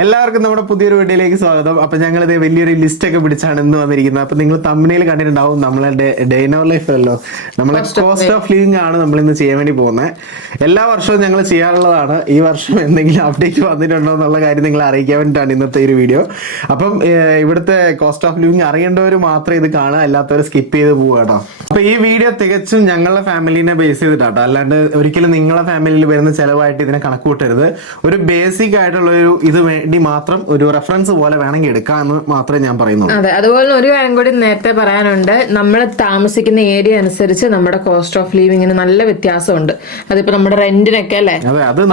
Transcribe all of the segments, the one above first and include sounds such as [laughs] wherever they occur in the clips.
എല്ലാവർക്കും നമ്മുടെ പുതിയൊരു വീഡിയോയിലേക്ക് സ്വാഗതം. അപ്പൊ ഞങ്ങൾ ഇത് വലിയൊരു ലിസ്റ്റ് ഒക്കെ പിടിച്ചാണ് ഇന്ന് വന്നിരിക്കുന്നത്. അപ്പൊ നിങ്ങൾ തമ്മിൽ കണ്ടിട്ടുണ്ടാവും നമ്മളെ ഡേ ഇൻ ലൈഫ് അല്ലോ. നമ്മളെ കോസ്റ്റ് ഓഫ് ലിവിംഗ് ആണ് നമ്മൾ ഇന്ന് ചെയ്യാൻ വേണ്ടി പോകുന്നത് എല്ലാ വർഷവും ഞങ്ങൾ ചെയ്യാറുള്ളതാണ്. ഈ വർഷം എന്തെങ്കിലും അപ്ഡേറ്റ് വന്നിട്ടുണ്ടോ എന്നുള്ള കാര്യം നിങ്ങൾ അറിയിക്കാൻ വേണ്ടിയിട്ടാണ് ഇന്നത്തെ ഒരു വീഡിയോ അപ്പം ഇവിടുത്തെ കോസ്റ്റ് ഓഫ് ലിവിംഗ് അറിയേണ്ടവർ മാത്രം ഇത് കാണുക അല്ലാത്തവർ സ്കിപ്പ് ചെയ്ത് പോവുക കേട്ടോ. അപ്പൊ ഈ വീഡിയോ തികച്ചും ഞങ്ങളുടെ ഫാമിലിനെ ബേസ് ചെയ്തിട്ടാണ് ചെയ്തിട്ടാട്ടോ. അല്ലാണ്ട് ഒരിക്കലും നിങ്ങളെ ഫാമിലിയിൽ വരുന്ന ചെലവായിട്ട് ഇതിനെ കണക്ക് കൂട്ടരുത് ഒരു ബേസിക് ആയിട്ടുള്ള ഒരു ഇത് വേണ്ടി മാത്രം ഒരു റെഫറൻസ് പോലെ വേണമെങ്കിൽ എടുക്കാമെന്ന് മാത്രമേ ഞാൻ പറയുന്നുള്ളൂ. അതെ അതുപോലെ ഒരു കാര്യം കൂടി നേരത്തെ പറയാനുണ്ട്. നമ്മൾ താമസിക്കുന്ന ഏരിയ അനുസരിച്ച് നമ്മുടെ കോസ്റ്റ് ഓഫ് ലിവിങ്ങിന് നല്ല വ്യത്യാസമുണ്ട്. അതിപ്പോ നമ്മുടെ റെന്റിനൊക്കെ അല്ലേ?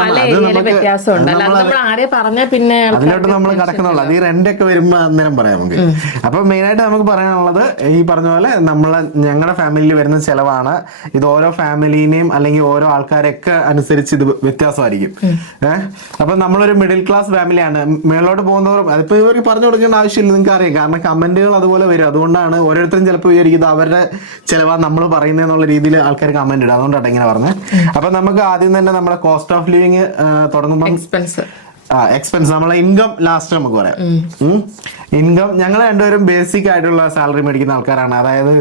പല ഏരിയയിലും വ്യത്യാസമുണ്ട്. അല്ലാതെ നമ്മൾ ആരെ പറഞ്ഞാൽ പിന്നെ അതിലോട്ട് നമ്മൾ കിടക്കുന്നുള്ളൂ. അത് ഈ റെന്റൊക്കെ വരുമ്പോ അന്നേരം പറയാം നമുക്ക് അപ്പൊ മെയിൻ ആയിട്ട് നമുക്ക് പറയാനുള്ളത് ഈ പറഞ്ഞ പോലെ നമ്മളെ ഞങ്ങളുടെ ഫാമിലിയിൽ വരുന്ന ചെലവാണ്. ഇത് ഓരോ ഫാമിലിനെയും അല്ലെങ്കിൽ ഓരോ ആൾക്കാരൊക്കെ അനുസരിച്ച് ഇത് വ്യത്യാസമായിരിക്കും. ഏഹ്? അപ്പൊ നമ്മളൊരു മിഡിൽ ക്ലാസ് ഫാമിലിയാണ് മേളോട്ട് പോകുന്നവരും അതിപ്പോ ഇവർ പറഞ്ഞു കൊടുക്കേണ്ട ആവശ്യമില്ല നിങ്ങൾക്ക് അറിയാം. കാരണം കമന്റുകൾ അതുപോലെ വരും. അതുകൊണ്ടാണ് ഓരോരുത്തരും ചിലപ്പോൾ വിചാരിക്കുന്നത് അവരുടെ ചിലവാ നമ്മൾ പറയുന്നതെന്നുള്ള രീതിയിൽ ആൾക്കാർ കമന്റ് ഇടും അതുകൊണ്ടാണ് ഇങ്ങനെ പറഞ്ഞത്. അപ്പൊ നമുക്ക് ആദ്യം തന്നെ നമ്മുടെ കോസ്റ്റ് ഓഫ് ലിവിങ് തുടങ്ങുമ്പോൾ എക്സ്പെൻസ് ആ എക്സ്പെൻസ് നമ്മളെ ഇൻകം ലാസ്റ്റ് നമുക്ക് പറയാം. ഇൻകം ഞങ്ങൾ രണ്ടുപേരും ബേസിക് ആയിട്ടുള്ള സാലറി മേടിക്കുന്ന ആൾക്കാരാണ്. അതായത്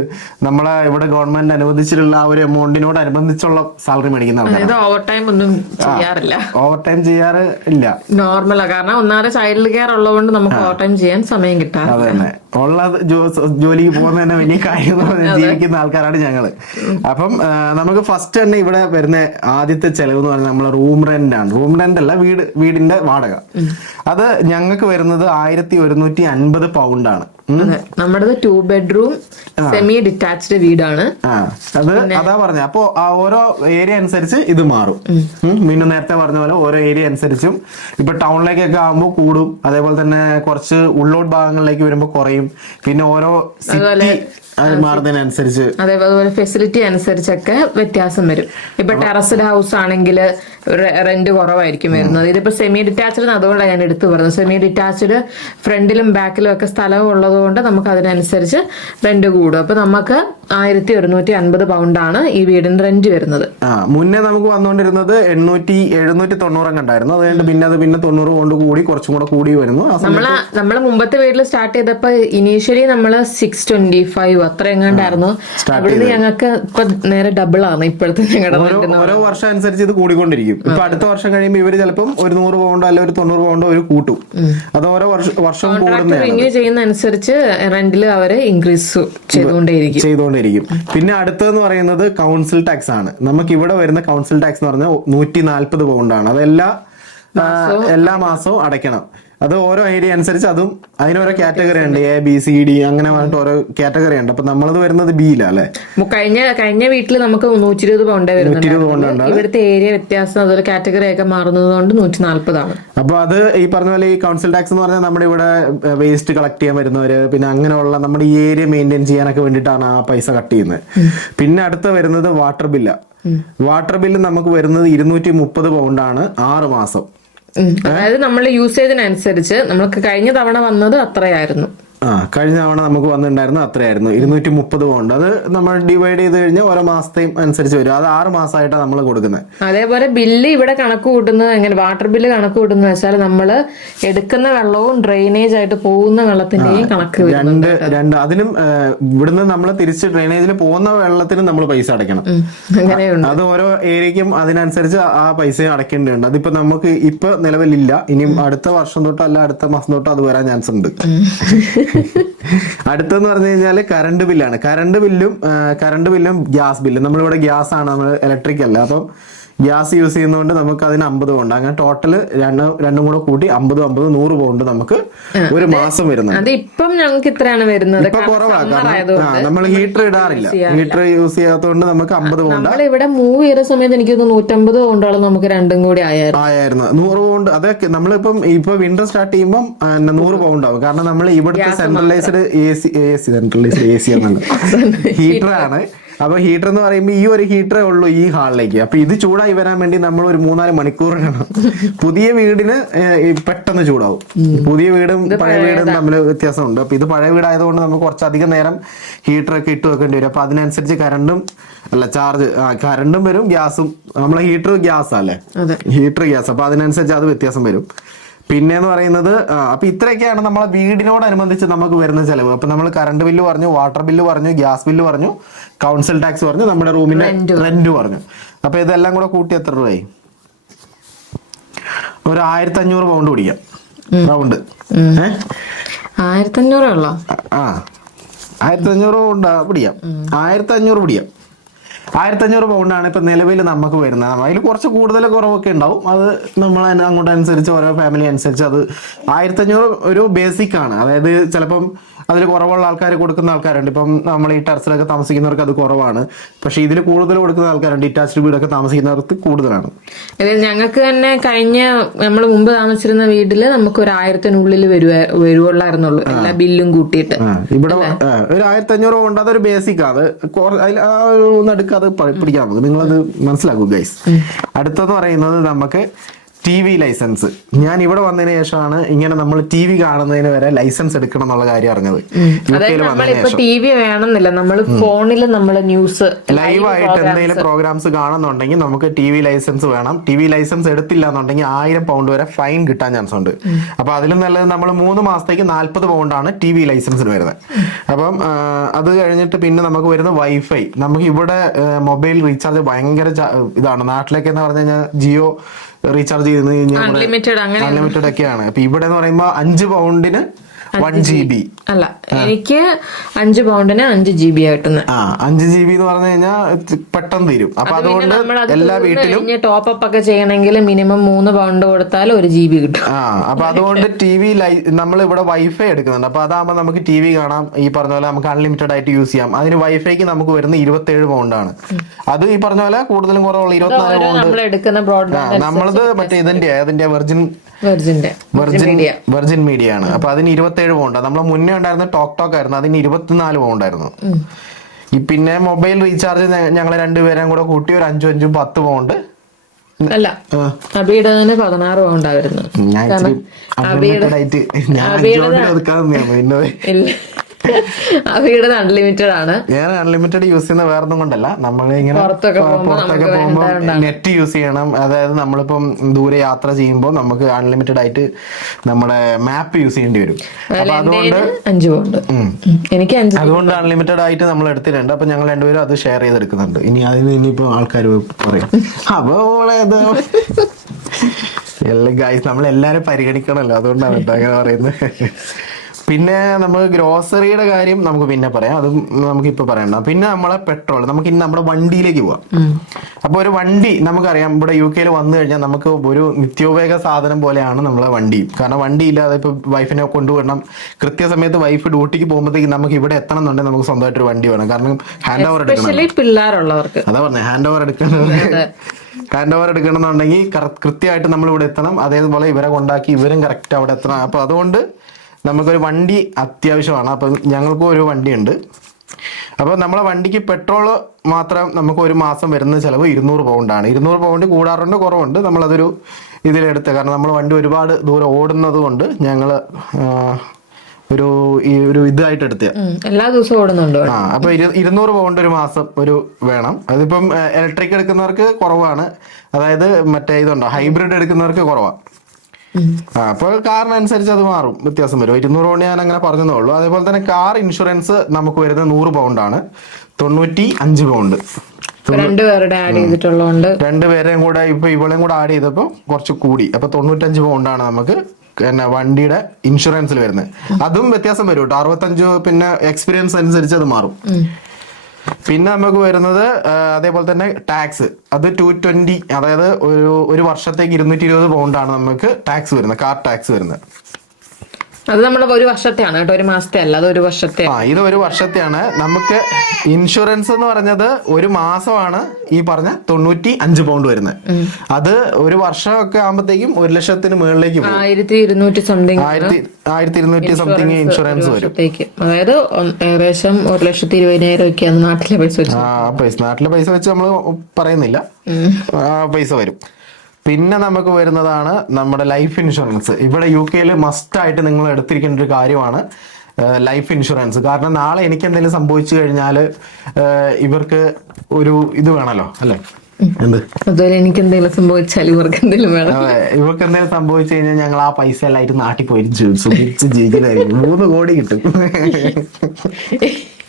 നമ്മളെ ഇവിടെ ഗവൺമെന്റ് അനുവദിച്ചിട്ടുള്ള ആ ഒരു എമൗണ്ടിനോട് അനുബന്ധിച്ചുള്ള സാലറി മേടിക്കുന്ന ആൾക്കാരാണ്. ഓവർ ടൈം ഒന്നും ചെയ്യാറില്ല. ഓവർ ടൈം ചെയ്യാറ് ഇല്ല. നോർമലാ കാരണം ഒന്നാമത് ചൈൽഡ് കെയർ ഉള്ളതുകൊണ്ട് നമുക്ക് ഓവർ ടൈം ചെയ്യാൻ സമയം കിട്ടാറില്ല. ഉള്ള ജോലിക്ക് പോകുന്ന തന്നെ വലിയ കാര്യം ജീവിക്കുന്ന ആൾക്കാരാണ് ഞങ്ങൾ അപ്പം നമുക്ക് ഫസ്റ്റ് തന്നെ ഇവിടെ വരുന്ന ആദ്യത്തെ ചെലവ് എന്ന് പറഞ്ഞാൽ നമ്മളെ റൂം റെന്റ് ആണ്. റൂം റെന്റ് അല്ല വീട് വീടിന്റെ വാടക. അത് ഞങ്ങൾക്ക് വരുന്നത് ആയിരത്തി ഒരുന്നൂറ്റി അൻപത് പൗണ്ട് ആണ്. നമ്മുടെ ടു ബെഡ്റൂം സെമി ഡിറ്റാച്ച്ഡ് വീടാണ്. അത് അതാ പറഞ്ഞ. അപ്പോ ആ ഓരോ ഏരിയ അനുസരിച്ച് ഇത് മാറും. മീനു നേരത്തെ പറഞ്ഞ പോലെ ഓരോ ഏരിയ അനുസരിച്ചും. ഇപ്പൊ ടൗണിലേക്കൊക്കെ ആകുമ്പോൾ കൂടും. അതേപോലെ തന്നെ കുറച്ച് ഉള്ളോട്ട് ഭാഗങ്ങളിലേക്ക് വരുമ്പോൾ കുറയും. പിന്നെ ഓരോ സിറ്റി അത് മാറുന്നതിനനുസരിച്ച് അതേപോലെ ഫെസിലിറ്റി അനുസരിച്ചൊക്കെ വ്യത്യാസം വരും. ഇപ്പൊ ടെറസ്ഡ് ഹൗസ് ആണെങ്കിൽ റെന്റ് കുറവായിരിക്കും വരുന്നത്. ഇതിപ്പോ സെമി ഡിറ്റാച്ച്ഡ് അതുകൊണ്ടാണ് ഞാൻ എടുത്തു പറഞ്ഞത്. സെമി ഡിറ്റാച്ച്ഡ് ഫ്രണ്ടിലും ബാക്കിലും ഒക്കെ സ്ഥലവും ഉള്ളത് കൊണ്ട് നമുക്ക് അതിനനുസരിച്ച് റെന്റ് കൂടും. അപ്പൊ നമുക്ക് ആയിരത്തി ഒരുന്നൂറ്റി അൻപത് പൗണ്ടാണ് ഈ വീടിന് റെന്റ് വരുന്നത്. മുന്നേ നമുക്ക് വന്നുകൊണ്ടിരുന്നത് എണ്ണൂറ്റി എഴുന്നൂറ്റി തൊണ്ണൂറൊക്കെ ഉണ്ടായിരുന്നു. അതുകൊണ്ട് പിന്നെ അത് പിന്നെ തൊണ്ണൂറ് കൊണ്ട് കൂടി കുറച്ചും കൂടെ കൂടി വരുന്നു. നമ്മൾ നമ്മൾ മുമ്പത്തെ വീട്ടിൽ സ്റ്റാർട്ട് ചെയ്തപ്പോ ഇനീഷ്യലി നമ്മൾ സിക്സ് ട്വന്റി ഫൈവ് അത്ര എങ്ങാണ്ടായിരുന്നു അവിടുന്ന് ഞങ്ങൾക്ക് ഇപ്പൊ നേരെ ഡബിൾ ആണ് ഇപ്പോഴത്തെ ഞങ്ങളുടെ ഓരോ ഓരോ വർഷം അനുസരിച്ച് ഇത് കൂടിക്കൊണ്ടിരിക്കും. ഇപ്പൊ അടുത്ത വർഷം കഴിയുമ്പോൾ ഇവർ ചിലപ്പം ഒരു നൂറ് പൗണ്ടോ അല്ലെ ഒരു തൊണ്ണൂറ് പൗണ്ടോ ഒരു കൂട്ടും. അത് ഓരോ വർഷം റിന്യൂ ചെയ്യുന്ന അനുസരിച്ച് റെന്റിൽ അവർ ഇൻക്രീസ് ചെയ്തുകൊണ്ടേയിരിക്കും. ചെയ്തുകൊണ്ടിരിക്കും പിന്നെ അടുത്തതെന്ന് പറയുന്നത് കൗൺസിൽ ടാക്സ് ആണ്. നമുക്ക് ഇവിടെ വരുന്ന കൗൺസിൽ ടാക്സ് എന്ന് പറഞ്ഞാൽ നൂറ്റി നാല്പത് പൗണ്ടാണ്. അതെല്ലാം എല്ലാ മാസവും അടയ്ക്കണം. അത് ഓരോ ഐഡിയ അനുസരിച്ച് അതും അതിനോരോ കാറ്റഗറി ഉണ്ട്. എ ബി സി ഡി അങ്ങനെ പറഞ്ഞിട്ട് ഓരോ കാറ്റഗറി ഉണ്ട്. അപ്പൊ നമ്മളത് വരുന്നത് ബിയിലല്ലേ കഴിഞ്ഞ കഴിഞ്ഞ വീട്ടിൽ നമുക്ക് നൂറ്റി ഇരുപത് പൗണ്ട് വരുന്നുണ്ട് ഇവിടുത്തെ ഏരിയ വ്യത്യാസം അതുപോലെ കാറ്റഗറി ഒക്കെ മാറുന്നത് കൊണ്ട് നൂറ്റി നാല്പതാണ് അപ്പൊ അത് ഈ പറഞ്ഞ പോലെ ഈ കൗൺസിൽ ടാക്സ് എന്ന് പറഞ്ഞാൽ നമ്മുടെ ഇവിടെ വേസ്റ്റ് കളക്ട് ചെയ്യാൻ വരുന്നവര് പിന്നെ അങ്ങനെയുള്ള നമ്മുടെ ഈ ഏരിയ മെയിന്റെയിൻ ചെയ്യാനൊക്കെ വേണ്ടിയിട്ടാണ് ആ പൈസ കട്ട് ചെയ്യുന്നത്. പിന്നെ അടുത്ത വരുന്നത് വാട്ടർ ബില്ല വാട്ടർ ബില്ല് നമുക്ക് വരുന്നത് ഇരുന്നൂറ്റി മുപ്പത് പൗണ്ടാണ് ആറ് മാസം. അതായത് നമ്മൾ യൂസേജിനനുസരിച്ച് നമ്മൾക്ക് കഴിഞ്ഞ തവണ വന്നത് അത്രയായിരുന്നു. ആ കഴിഞ്ഞ തവണ നമുക്ക് വന്നിട്ടുണ്ടായിരുന്നു അത്രയായിരുന്നു. ഇരുന്നൂറ്റി മുപ്പത് പോണ്ട്. അത് നമ്മൾ ഡിവൈഡ് ചെയ്ത് കഴിഞ്ഞാൽ ഓരോ മാസത്തെയും അനുസരിച്ച് വരും. അത് ആറ് മാസമായിട്ടാണ് നമ്മൾ കൊടുക്കുന്നത്. അതേപോലെ ബില്ല് ഇവിടെ കണക്ക് കൂട്ടുന്നത് എങ്ങനെ? വാട്ടർ ബില്ല് കണക്ക് കൂട്ടുന്നത് വെച്ചാൽ നമ്മൾ എടുക്കുന്ന വെള്ളവും ഡ്രെയിനേജ് ആയിട്ട് പോകുന്ന വെള്ളത്തിന്റെയും കണക്ക് രണ്ട് രണ്ട് അതിനും ഇവിടുന്ന് നമ്മൾ തിരിച്ച് ഡ്രെയിനേജിൽ പോകുന്ന വെള്ളത്തിനും നമ്മൾ പൈസ അടയ്ക്കണം. അങ്ങനെയുണ്ട്. അത് ഓരോ ഏരിയക്കും അതിനനുസരിച്ച് ആ പൈസ അടയ്ക്കേണ്ടതുണ്ട്. അതിപ്പോ നമുക്ക് ഇപ്പൊ നിലവിലില്ല. ഇനിയും അടുത്ത വർഷം തൊട്ടോ അല്ല അടുത്ത മാസം തൊട്ടോ അത് വരാൻ ചാൻസ് ഉണ്ട്. അടുത്തെന്ന് പറഞ്ഞു കഴിഞ്ഞാൽ കറണ്ട് ബില്ലാണ് കറണ്ട് ബില്ലും കറണ്ട് ബില്ലും ഗ്യാസ് ബില്ലും നമ്മളിവിടെ ഗ്യാസ് ആണ് നമ്മൾ ഇലക്ട്രിക് അല്ല. അപ്പം ഗ്യാസ് യൂസ് ചെയ്യുന്നതുകൊണ്ട് നമുക്ക് അതിന് അമ്പത് പൗണ്ട്. അങ്ങനെ ടോട്ടൽ രണ്ട് രണ്ടും കൂടെ കൂട്ടി അമ്പത് അമ്പത് നൂറ് പൗണ്ട് നമുക്ക് ഒരു മാസം വരുന്നത് ഇപ്പം ഞങ്ങൾക്ക് ഇത്രയാണ് വരുന്നത്. ഇപ്പൊ കുറവാണ് നമ്മൾ ഹീറ്റർ ഇടാറില്ല. ഹീറ്റർ യൂസ് ചെയ്യാത്തതുകൊണ്ട് നമുക്ക് അമ്പത് പൗണ്ട്. നമ്മളിവിടെ മൂവ് ചെയ്ത സമയത്ത് എനിക്ക് നൂറ്റമ്പത് പൗണ്ടോളം നമുക്ക് രണ്ടും കൂടി ആയായിരുന്നു. ആയിരുന്നു നൂറ് പൗണ്ട്. അതൊക്കെ നമ്മളിപ്പം ഇപ്പൊ വിന്റർ സ്റ്റാർട്ട് ചെയ്യുമ്പോൾ നൂറ് പൗണ്ട് ആവും കാരണം നമ്മൾ ഇവിടുത്തെ centralised A C A C centralised A C എന്നാണ് [laughs] ഹീറ്റർ ആണ്. അപ്പൊ ഹീറ്റർ എന്ന് പറയുമ്പോൾ ഈ ഒരു ഹീറ്ററേ ഉള്ളൂ ഈ ഹാളിലേക്ക്. അപ്പൊ ഇത് ചൂടായി വരാൻ വേണ്ടി നമ്മൾ ഒരു മൂന്നാൽ മണിക്കൂർ വേണം. പുതിയ വീടിന് പെട്ടെന്ന് ചൂടാവും. പുതിയ വീടും പഴയ വീടും തമ്മിൽ വ്യത്യാസമുണ്ട്. അപ്പൊ ഇത് പഴയ വീടായതുകൊണ്ട് നമുക്ക് കുറച്ചധികം നേരം ഹീറ്റർ ഒക്കെ ഇട്ട് വെക്കേണ്ടി വരും. അപ്പൊ അതിനനുസരിച്ച് കറണ്ടും അല്ല ചാർജ് ആ കറണ്ടും വരും ഗ്യാസും. നമ്മളെ ഹീറ്റർ ഗ്യാസ് അല്ലേ? Heater gas. അപ്പൊ അതിനനുസരിച്ച് അത് വ്യത്യാസം വരും. പിന്നെന്ന് പറയുന്നത് അപ്പോൾ അപ്പൊ ഇത്രയൊക്കെയാണ് നമ്മളെ വീടിനോടനുബന്ധിച്ച് നമുക്ക് വരുന്ന ചെലവ്. അപ്പൊ നമ്മൾ കറണ്ട് ബില്ല് പറഞ്ഞു വാട്ടർ ബില്ല് പറഞ്ഞു ഗ്യാസ് ബില്ല് പറഞ്ഞു കൗൺസിൽ ടാക്സ് പറഞ്ഞു നമ്മുടെ റൂമിന്റെ റെന്റ് പറഞ്ഞു. അപ്പൊ ഇതെല്ലാം കൂടെ കൂട്ടി എത്ര രൂപയായി ഒരു ആയിരത്തി അഞ്ഞൂറ് പൗണ്ട് പിടിക്കാം റൗണ്ട് ആയിരത്തി അഞ്ഞൂറ് ആ. ആയിരത്തി അഞ്ഞൂറ് പിടിക്കാം. ആയിരത്തി അഞ്ഞൂറ് പിടിക്കാം. ആയിരത്തി അഞ്ഞൂറ് പൗണ്ടാണ് ഇപ്പൊ നിലവിൽ നമുക്ക് വരുന്നത്. അതിൽ കുറച്ച് കൂടുതൽ കുറവൊക്കെ ഉണ്ടാവും. അത് നമ്മൾ അങ്ങോട്ട് അനുസരിച്ച് ഓരോ ഫാമിലി അനുസരിച്ച് അത് ആയിരത്തി അഞ്ഞൂറ് ഒരു ബേസിക് ആണ്. അതായത് ചിലപ്പം അതിൽ കുറവുള്ള ആൾക്കാർ കൊടുക്കുന്ന ആൾക്കാരുണ്ട്. ഇപ്പം നമ്മൾ ഈ ടെറസിലൊക്കെ താമസിക്കുന്നവർക്ക് അത് കുറവാണ്. പക്ഷെ ഇതിൽ കൂടുതൽ കൊടുക്കുന്ന ആൾക്കാരുണ്ട്. ഡിറ്റാച്ച്ഡ് വീടൊക്കെ താമസിക്കുന്നവർക്ക് കൂടുതലാണ്. അതായത് ഞങ്ങൾക്ക് തന്നെ കഴിഞ്ഞ നമ്മൾ മുമ്പ് താമസിച്ചിരുന്ന വീട്ടിൽ നമുക്ക് ഒരു ആയിരത്തിനുള്ളിൽ വരുവ വരുവുള്ളായിരുന്നുള്ളൂ. എല്ലാ ബില്ലും കൂട്ടിയിട്ട്. ഇവിടെ ഒരു ആയിരത്തി അഞ്ഞൂറ് കൊണ്ട് അതൊരു ബേസിക് അത് നടുക്ക് അത് പിടിക്കാൻ നമുക്ക്. നിങ്ങളത് മനസ്സിലാക്കൂ ഗൈസ് അടുത്തെന്ന് പറയുന്നത് നമുക്ക് ടി വി ലൈസൻസ് ഞാൻ ഇവിടെ വന്നതിന് ശേഷമാണ് ഇങ്ങനെ നമ്മൾ ടി വി കാണുന്നതിന് വരെ ലൈസൻസ് എടുക്കണം എന്നുള്ള കാര്യം അറിഞ്ഞത്. ടി വി വേണമെന്നില്ല. നമ്മൾ ഫോണിൽ നമ്മൾ ന്യൂസ് ലൈവായിട്ട് എന്തെങ്കിലും പ്രോഗ്രാംസ് കാണുന്നുണ്ടെങ്കിൽ നമുക്ക് ടി വി ലൈസൻസ് വേണം. ടി വി ലൈസൻസ് എടുത്തില്ല എന്നുണ്ടെങ്കിൽ ആയിരം പൗണ്ട് വരെ ഫൈൻ കിട്ടാൻ ചാൻസ് ഉണ്ട്. അപ്പൊ അതിലും നല്ലത് നമ്മൾ മൂന്ന് മാസത്തേക്ക് നാല്പത് പൗണ്ടാണ് ടി വി ലൈസൻസിന് വരുന്നത്. അപ്പം അത് കഴിഞ്ഞിട്ട് പിന്നെ നമുക്ക് വരുന്ന വൈഫൈ നമുക്ക് ഇവിടെ മൊബൈൽ റീചാർജ് ഭയങ്കര ഇതാണ്. നാട്ടിലേക്ക് എന്ന് പറഞ്ഞു കഴിഞ്ഞാൽ ജിയോ റീചാർജ് ചെയ്ത് കഴിഞ്ഞാൽ അൺലിമിറ്റഡ് ഒക്കെയാണ്. അപ്പൊ ഇവിടെ എന്ന് പറയുമ്പോൾ അഞ്ച് പൗണ്ടിന് വൺ ജി ബി അല്ല എനിക്ക് അഞ്ച് പൗണ്ടിന് അഞ്ച് ജി ബി കിട്ടുന്നത് ആ അഞ്ച് ജി ബി എന്ന് പറഞ്ഞു കഴിഞ്ഞാൽ പെട്ടെന്ന് തീരും അപ്പൊ അതുകൊണ്ട് എല്ലാ വീട്ടിലും ടോപ്പ് അപ്പ് ഒക്കെ ചെയ്യണമെങ്കിൽ മിനിമം മൂന്ന് പൗണ്ട് കൊടുത്താൽ ഒരു ജി ബി കിട്ടും. ആ അപ്പൊ [laughs] അതുകൊണ്ട് ടി വി ലൈ നമ്മൾ ഇവിടെ വൈഫൈ എടുക്കുന്നുണ്ട്. അപ്പൊ അതാകുമ്പോൾ നമുക്ക് ടി വി കാണാം. ഈ പറഞ്ഞ പോലെ നമുക്ക് അൺലിമിറ്റഡ് ആയിട്ട് യൂസ് ചെയ്യാം. അതിന് വൈഫൈക്ക് നമുക്ക് വരുന്ന ഇരുപത്തേഴ് പൗണ്ടാണ്. അത് ഈ പറഞ്ഞ പോലെ കൂടുതലും കുറവുള്ള ഇരുപത്തിനാല് പൗണ്ട്. നമ്മളത് മറ്റേ ഇതിന്റെ അതിന്റെ Virgin Virgin Media Virgin Media ആണ്. അപ്പൊ അതിന് ഇരുപത്തേഴ് പൗണ്ട് നമ്മൾ മുന്നേ ഉണ്ടായിരുന്ന ടോക്ക് ടോക്ക് ആയിരുന്നു. അതിന് ഇരുപത്തിനാല് ഈ പിന്നെ മൊബൈൽ റീചാർജ് ഞങ്ങൾ രണ്ടുപേരും കൂടെ കൂട്ടി ഒരു അഞ്ചും അഞ്ചും പത്ത് പൗണ്ട് അല്ല. അബിയുടേതിന് പതിനാറ് പോകണ്ടായിരുന്നു. ആയിരുന്നു ഇച്ചിരി അൺലിമിറ്റഡ് ആണ് ഞാൻ അൺലിമിറ്റഡ് യൂസ് ചെയ്യുന്ന വേറെ ഒന്നും കൊണ്ടല്ല. നമ്മൾ ഇങ്ങനെ പുറത്തൊക്കെ പോകുമ്പോൾ നെറ്റ് യൂസ് ചെയ്യണം. അതായത് നമ്മളിപ്പം ദൂരെ യാത്ര ചെയ്യുമ്പോൾ നമുക്ക് അൺലിമിറ്റഡ് ആയിട്ട് നമ്മുടെ മാപ്പ് യൂസ് ചെയ്യേണ്ടി വരും. അപ്പൊ അതുകൊണ്ട് അഞ്ചു പൗണ്ട് എനിക്ക് അതുകൊണ്ട് അൺലിമിറ്റഡ് ആയിട്ട് നമ്മൾ എടുത്തിട്ടുണ്ട്. അപ്പൊ ഞങ്ങൾ രണ്ടുപേരും അത് ഷെയർ ചെയ്തെടുക്കുന്നുണ്ട്. ഇനി അതിന് ഇനിയിപ്പോ ആൾക്കാർ പറയും. അപ്പൊ [laughs] എല്ലാം ഗൈസ് നമ്മൾ എല്ലാരും പരിഗണിക്കണല്ലോ. അതുകൊണ്ടാണ് കേട്ടോ അങ്ങനെ പറയുന്നത്. പിന്നെ നമുക്ക് ഗ്രോസറിയുടെ കാര്യം നമുക്ക് പിന്നെ പറയാം. അത് നമുക്ക് ഇപ്പൊ പറയണ്ട. പിന്നെ നമ്മളെ പെട്രോൾ നമുക്ക് ഇന്ന് നമ്മുടെ വണ്ടിയിലേക്ക് പോവാം. അപ്പൊ ഒരു വണ്ടി നമുക്കറിയാം ഇവിടെ യു കെയിൽ വന്നു കഴിഞ്ഞാൽ നമുക്ക് ഒരു നിത്യോപയോഗ സാധനം പോലെയാണ് നമ്മളെ വണ്ടി. കാരണം വണ്ടി ഇല്ലാതെ ഇപ്പൊ വൈഫിനെ കൊണ്ടുവിടണം. കൃത്യസമയത്ത് വൈഫ് ഡ്യൂട്ടിക്ക് പോകുമ്പോഴത്തേക്ക് നമുക്ക് ഇവിടെ എത്തണം എന്നുണ്ടെങ്കിൽ നമുക്ക് സ്വന്തമായിട്ട് ഒരു വണ്ടി വേണം. കാരണം ഹാൻഡ് ഓവർ പിള്ളേരുള്ളവർക്ക്. അതാ പറഞ്ഞത് ഹാൻഡ് ഓവർ എടുക്കണം. ഹാൻഡ് ഓവർ എടുക്കണമെന്നുണ്ടെങ്കിൽ എന്നുണ്ടെങ്കിൽ കൃത്യമായിട്ട് നമ്മൾ ഇവിടെ എത്തണം. അതേപോലെ ഇവരെ കൊണ്ടാക്കി ഇവരും കറക്റ്റ് അവിടെ എത്തണം. അപ്പൊ അതുകൊണ്ട് നമുക്കൊരു വണ്ടി അത്യാവശ്യമാണ്. അപ്പം ഞങ്ങൾക്കും ഒരു വണ്ടിയുണ്ട്. അപ്പോൾ നമ്മളെ വണ്ടിക്ക് പെട്രോൾ മാത്രം നമുക്ക് ഒരു മാസം വരുന്ന ചിലവ് ഇരുന്നൂറ് പൗണ്ടാണ്. ഇരുന്നൂറ് പൗണ്ട് കൂടാറുണ്ട് കുറവുണ്ട്. നമ്മളതൊരു ഇതിലെടുത്ത്. കാരണം നമ്മൾ വണ്ടി ഒരുപാട് ദൂരം ഓടുന്നത് കൊണ്ട് ഞങ്ങൾ ഒരു ഈ ഒരു ഇതായിട്ട് എടുത്തേ എല്ലാ ദിവസവും ഓടുന്നുണ്ട്. ആ അപ്പൊ ഇരു- ഇരുന്നൂറ് പൗണ്ട് ഒരു മാസം ഒരു വേണം. അതിപ്പം ഇലക്ട്രിക് എടുക്കുന്നവർക്ക് കുറവാണ്. അതായത് മറ്റേ ഇതുണ്ടോ ഹൈബ്രിഡ് എടുക്കുന്നവർക്ക് കുറവാണ് അപ്പോൾ കാറിനനുസരിച്ച് അത് മാറും. വ്യത്യാസം വരും. ഇരുന്നൂറ് പൗണ്ട് ഞാൻ അങ്ങനെ പറഞ്ഞതേ ഉള്ളൂ. അതേപോലെ തന്നെ കാർ ഇൻഷുറൻസ് നമുക്ക് വരുന്നത് നൂറ് പൗണ്ടാണ് തൊണ്ണൂറ്റി അഞ്ച് പൗണ്ട് ഇപ്പൊ രണ്ടുപേരുടെ ആഡ് ചെയ്തിട്ടുള്ളതുകൊണ്ട്. രണ്ടുപേരെയും കൂടെ ഇപ്പൊ ഇവളെയും കൂടെ ആഡ് ചെയ്തപ്പോൾ കുറച്ച് കൂടി. അപ്പൊ തൊണ്ണൂറ്റഞ്ച് പൗണ്ടാണ് നമുക്ക് പിന്നെ വണ്ടിയുടെ ഇൻഷുറൻസിൽ വരുന്നത്. അതും വ്യത്യാസം വരും കേട്ടോ. അറുപത്തഞ്ച് പിന്നെ എക്സ്പീരിയൻസ് അനുസരിച്ച് അത് മാറും. പിന്നെ നമുക്ക് വരുന്നത് അതേപോലെ തന്നെ ടാക്സ് അത് ടു ട്വന്റി അതായത് ഒരു ഒരു വർഷത്തേക്ക് ഇരുന്നൂറ്റി ഇരുപത് പൗണ്ടാണ് നമുക്ക് ടാക്സ് വരുന്നത് കാർ ടാക്സ് വരുന്നത്. അത് നമ്മൾ ഒരു വർഷത്തെയാണ് കേട്ടോ ഒരു മാസത്തെ അല്ല അത് ഒരു വർഷത്തെ. ആ ഇത് ഒരു വർഷത്തെയാണ്. നമുക്ക് ഇൻഷുറൻസ് എന്ന് പറഞ്ഞത് ഒരു മാസമാണ് ഈ പറഞ്ഞ തൊണ്ണൂറ്റി അഞ്ച് പൗണ്ട് വരുന്നത് അത് ഒരു വർഷമൊക്കെ ആകുമ്പോഴത്തേക്കും ഒരു ലക്ഷത്തിന് മുകളിലേക്ക് ആയിരത്തി ഇരുന്നൂറ്റി സംതിങ് ആയിരത്തി ആയിരത്തി ഇരുന്നൂറ്റി സംതിങ് ഇൻഷുറൻസ് വരും. അതായത് ഏകദേശം ഒരു ലക്ഷത്തി ഇരുപതിനായിരം ഒക്കെയാണ് നാട്ടിലെ പൈസ വെച്ച്. ആ പൈസ നാട്ടിലെ പൈസ വെച്ച് നമ്മൾ പറയുന്നില്ല. പൈസ വരും. പിന്നെ നമുക്ക് വരുന്നതാണ് നമ്മുടെ ലൈഫ് ഇൻഷുറൻസ് ഇവിടെ യു കെയിൽ മസ്റ്റ് ആയിട്ട് നിങ്ങൾ എടുത്തിരിക്കേണ്ട ഒരു കാര്യമാണ് ലൈഫ് ഇൻഷുറൻസ് കാരണം നാളെ എനിക്ക് എന്തെങ്കിലും സംഭവിച്ചു കഴിഞ്ഞാൽ ഇവർക്ക് ഒരു ഇത് വേണമല്ലോ അല്ലേ? അതുപോലെ എനിക്ക് എന്തെങ്കിലും സംഭവിച്ചാൽ ഇവർക്ക് എന്തെങ്കിലും വേണം. ഇവർക്ക് എന്തെങ്കിലും സംഭവിച്ചു കഴിഞ്ഞാൽ ഞങ്ങൾ ആ പൈസ എല്ലായിട്ട് നാട്ടിൽ പോയി ജി- സുഖിച്ച് ജീവിക്കുന്നതായിരിക്കും. മൂന്ന് കോടി കിട്ടും. [laughs]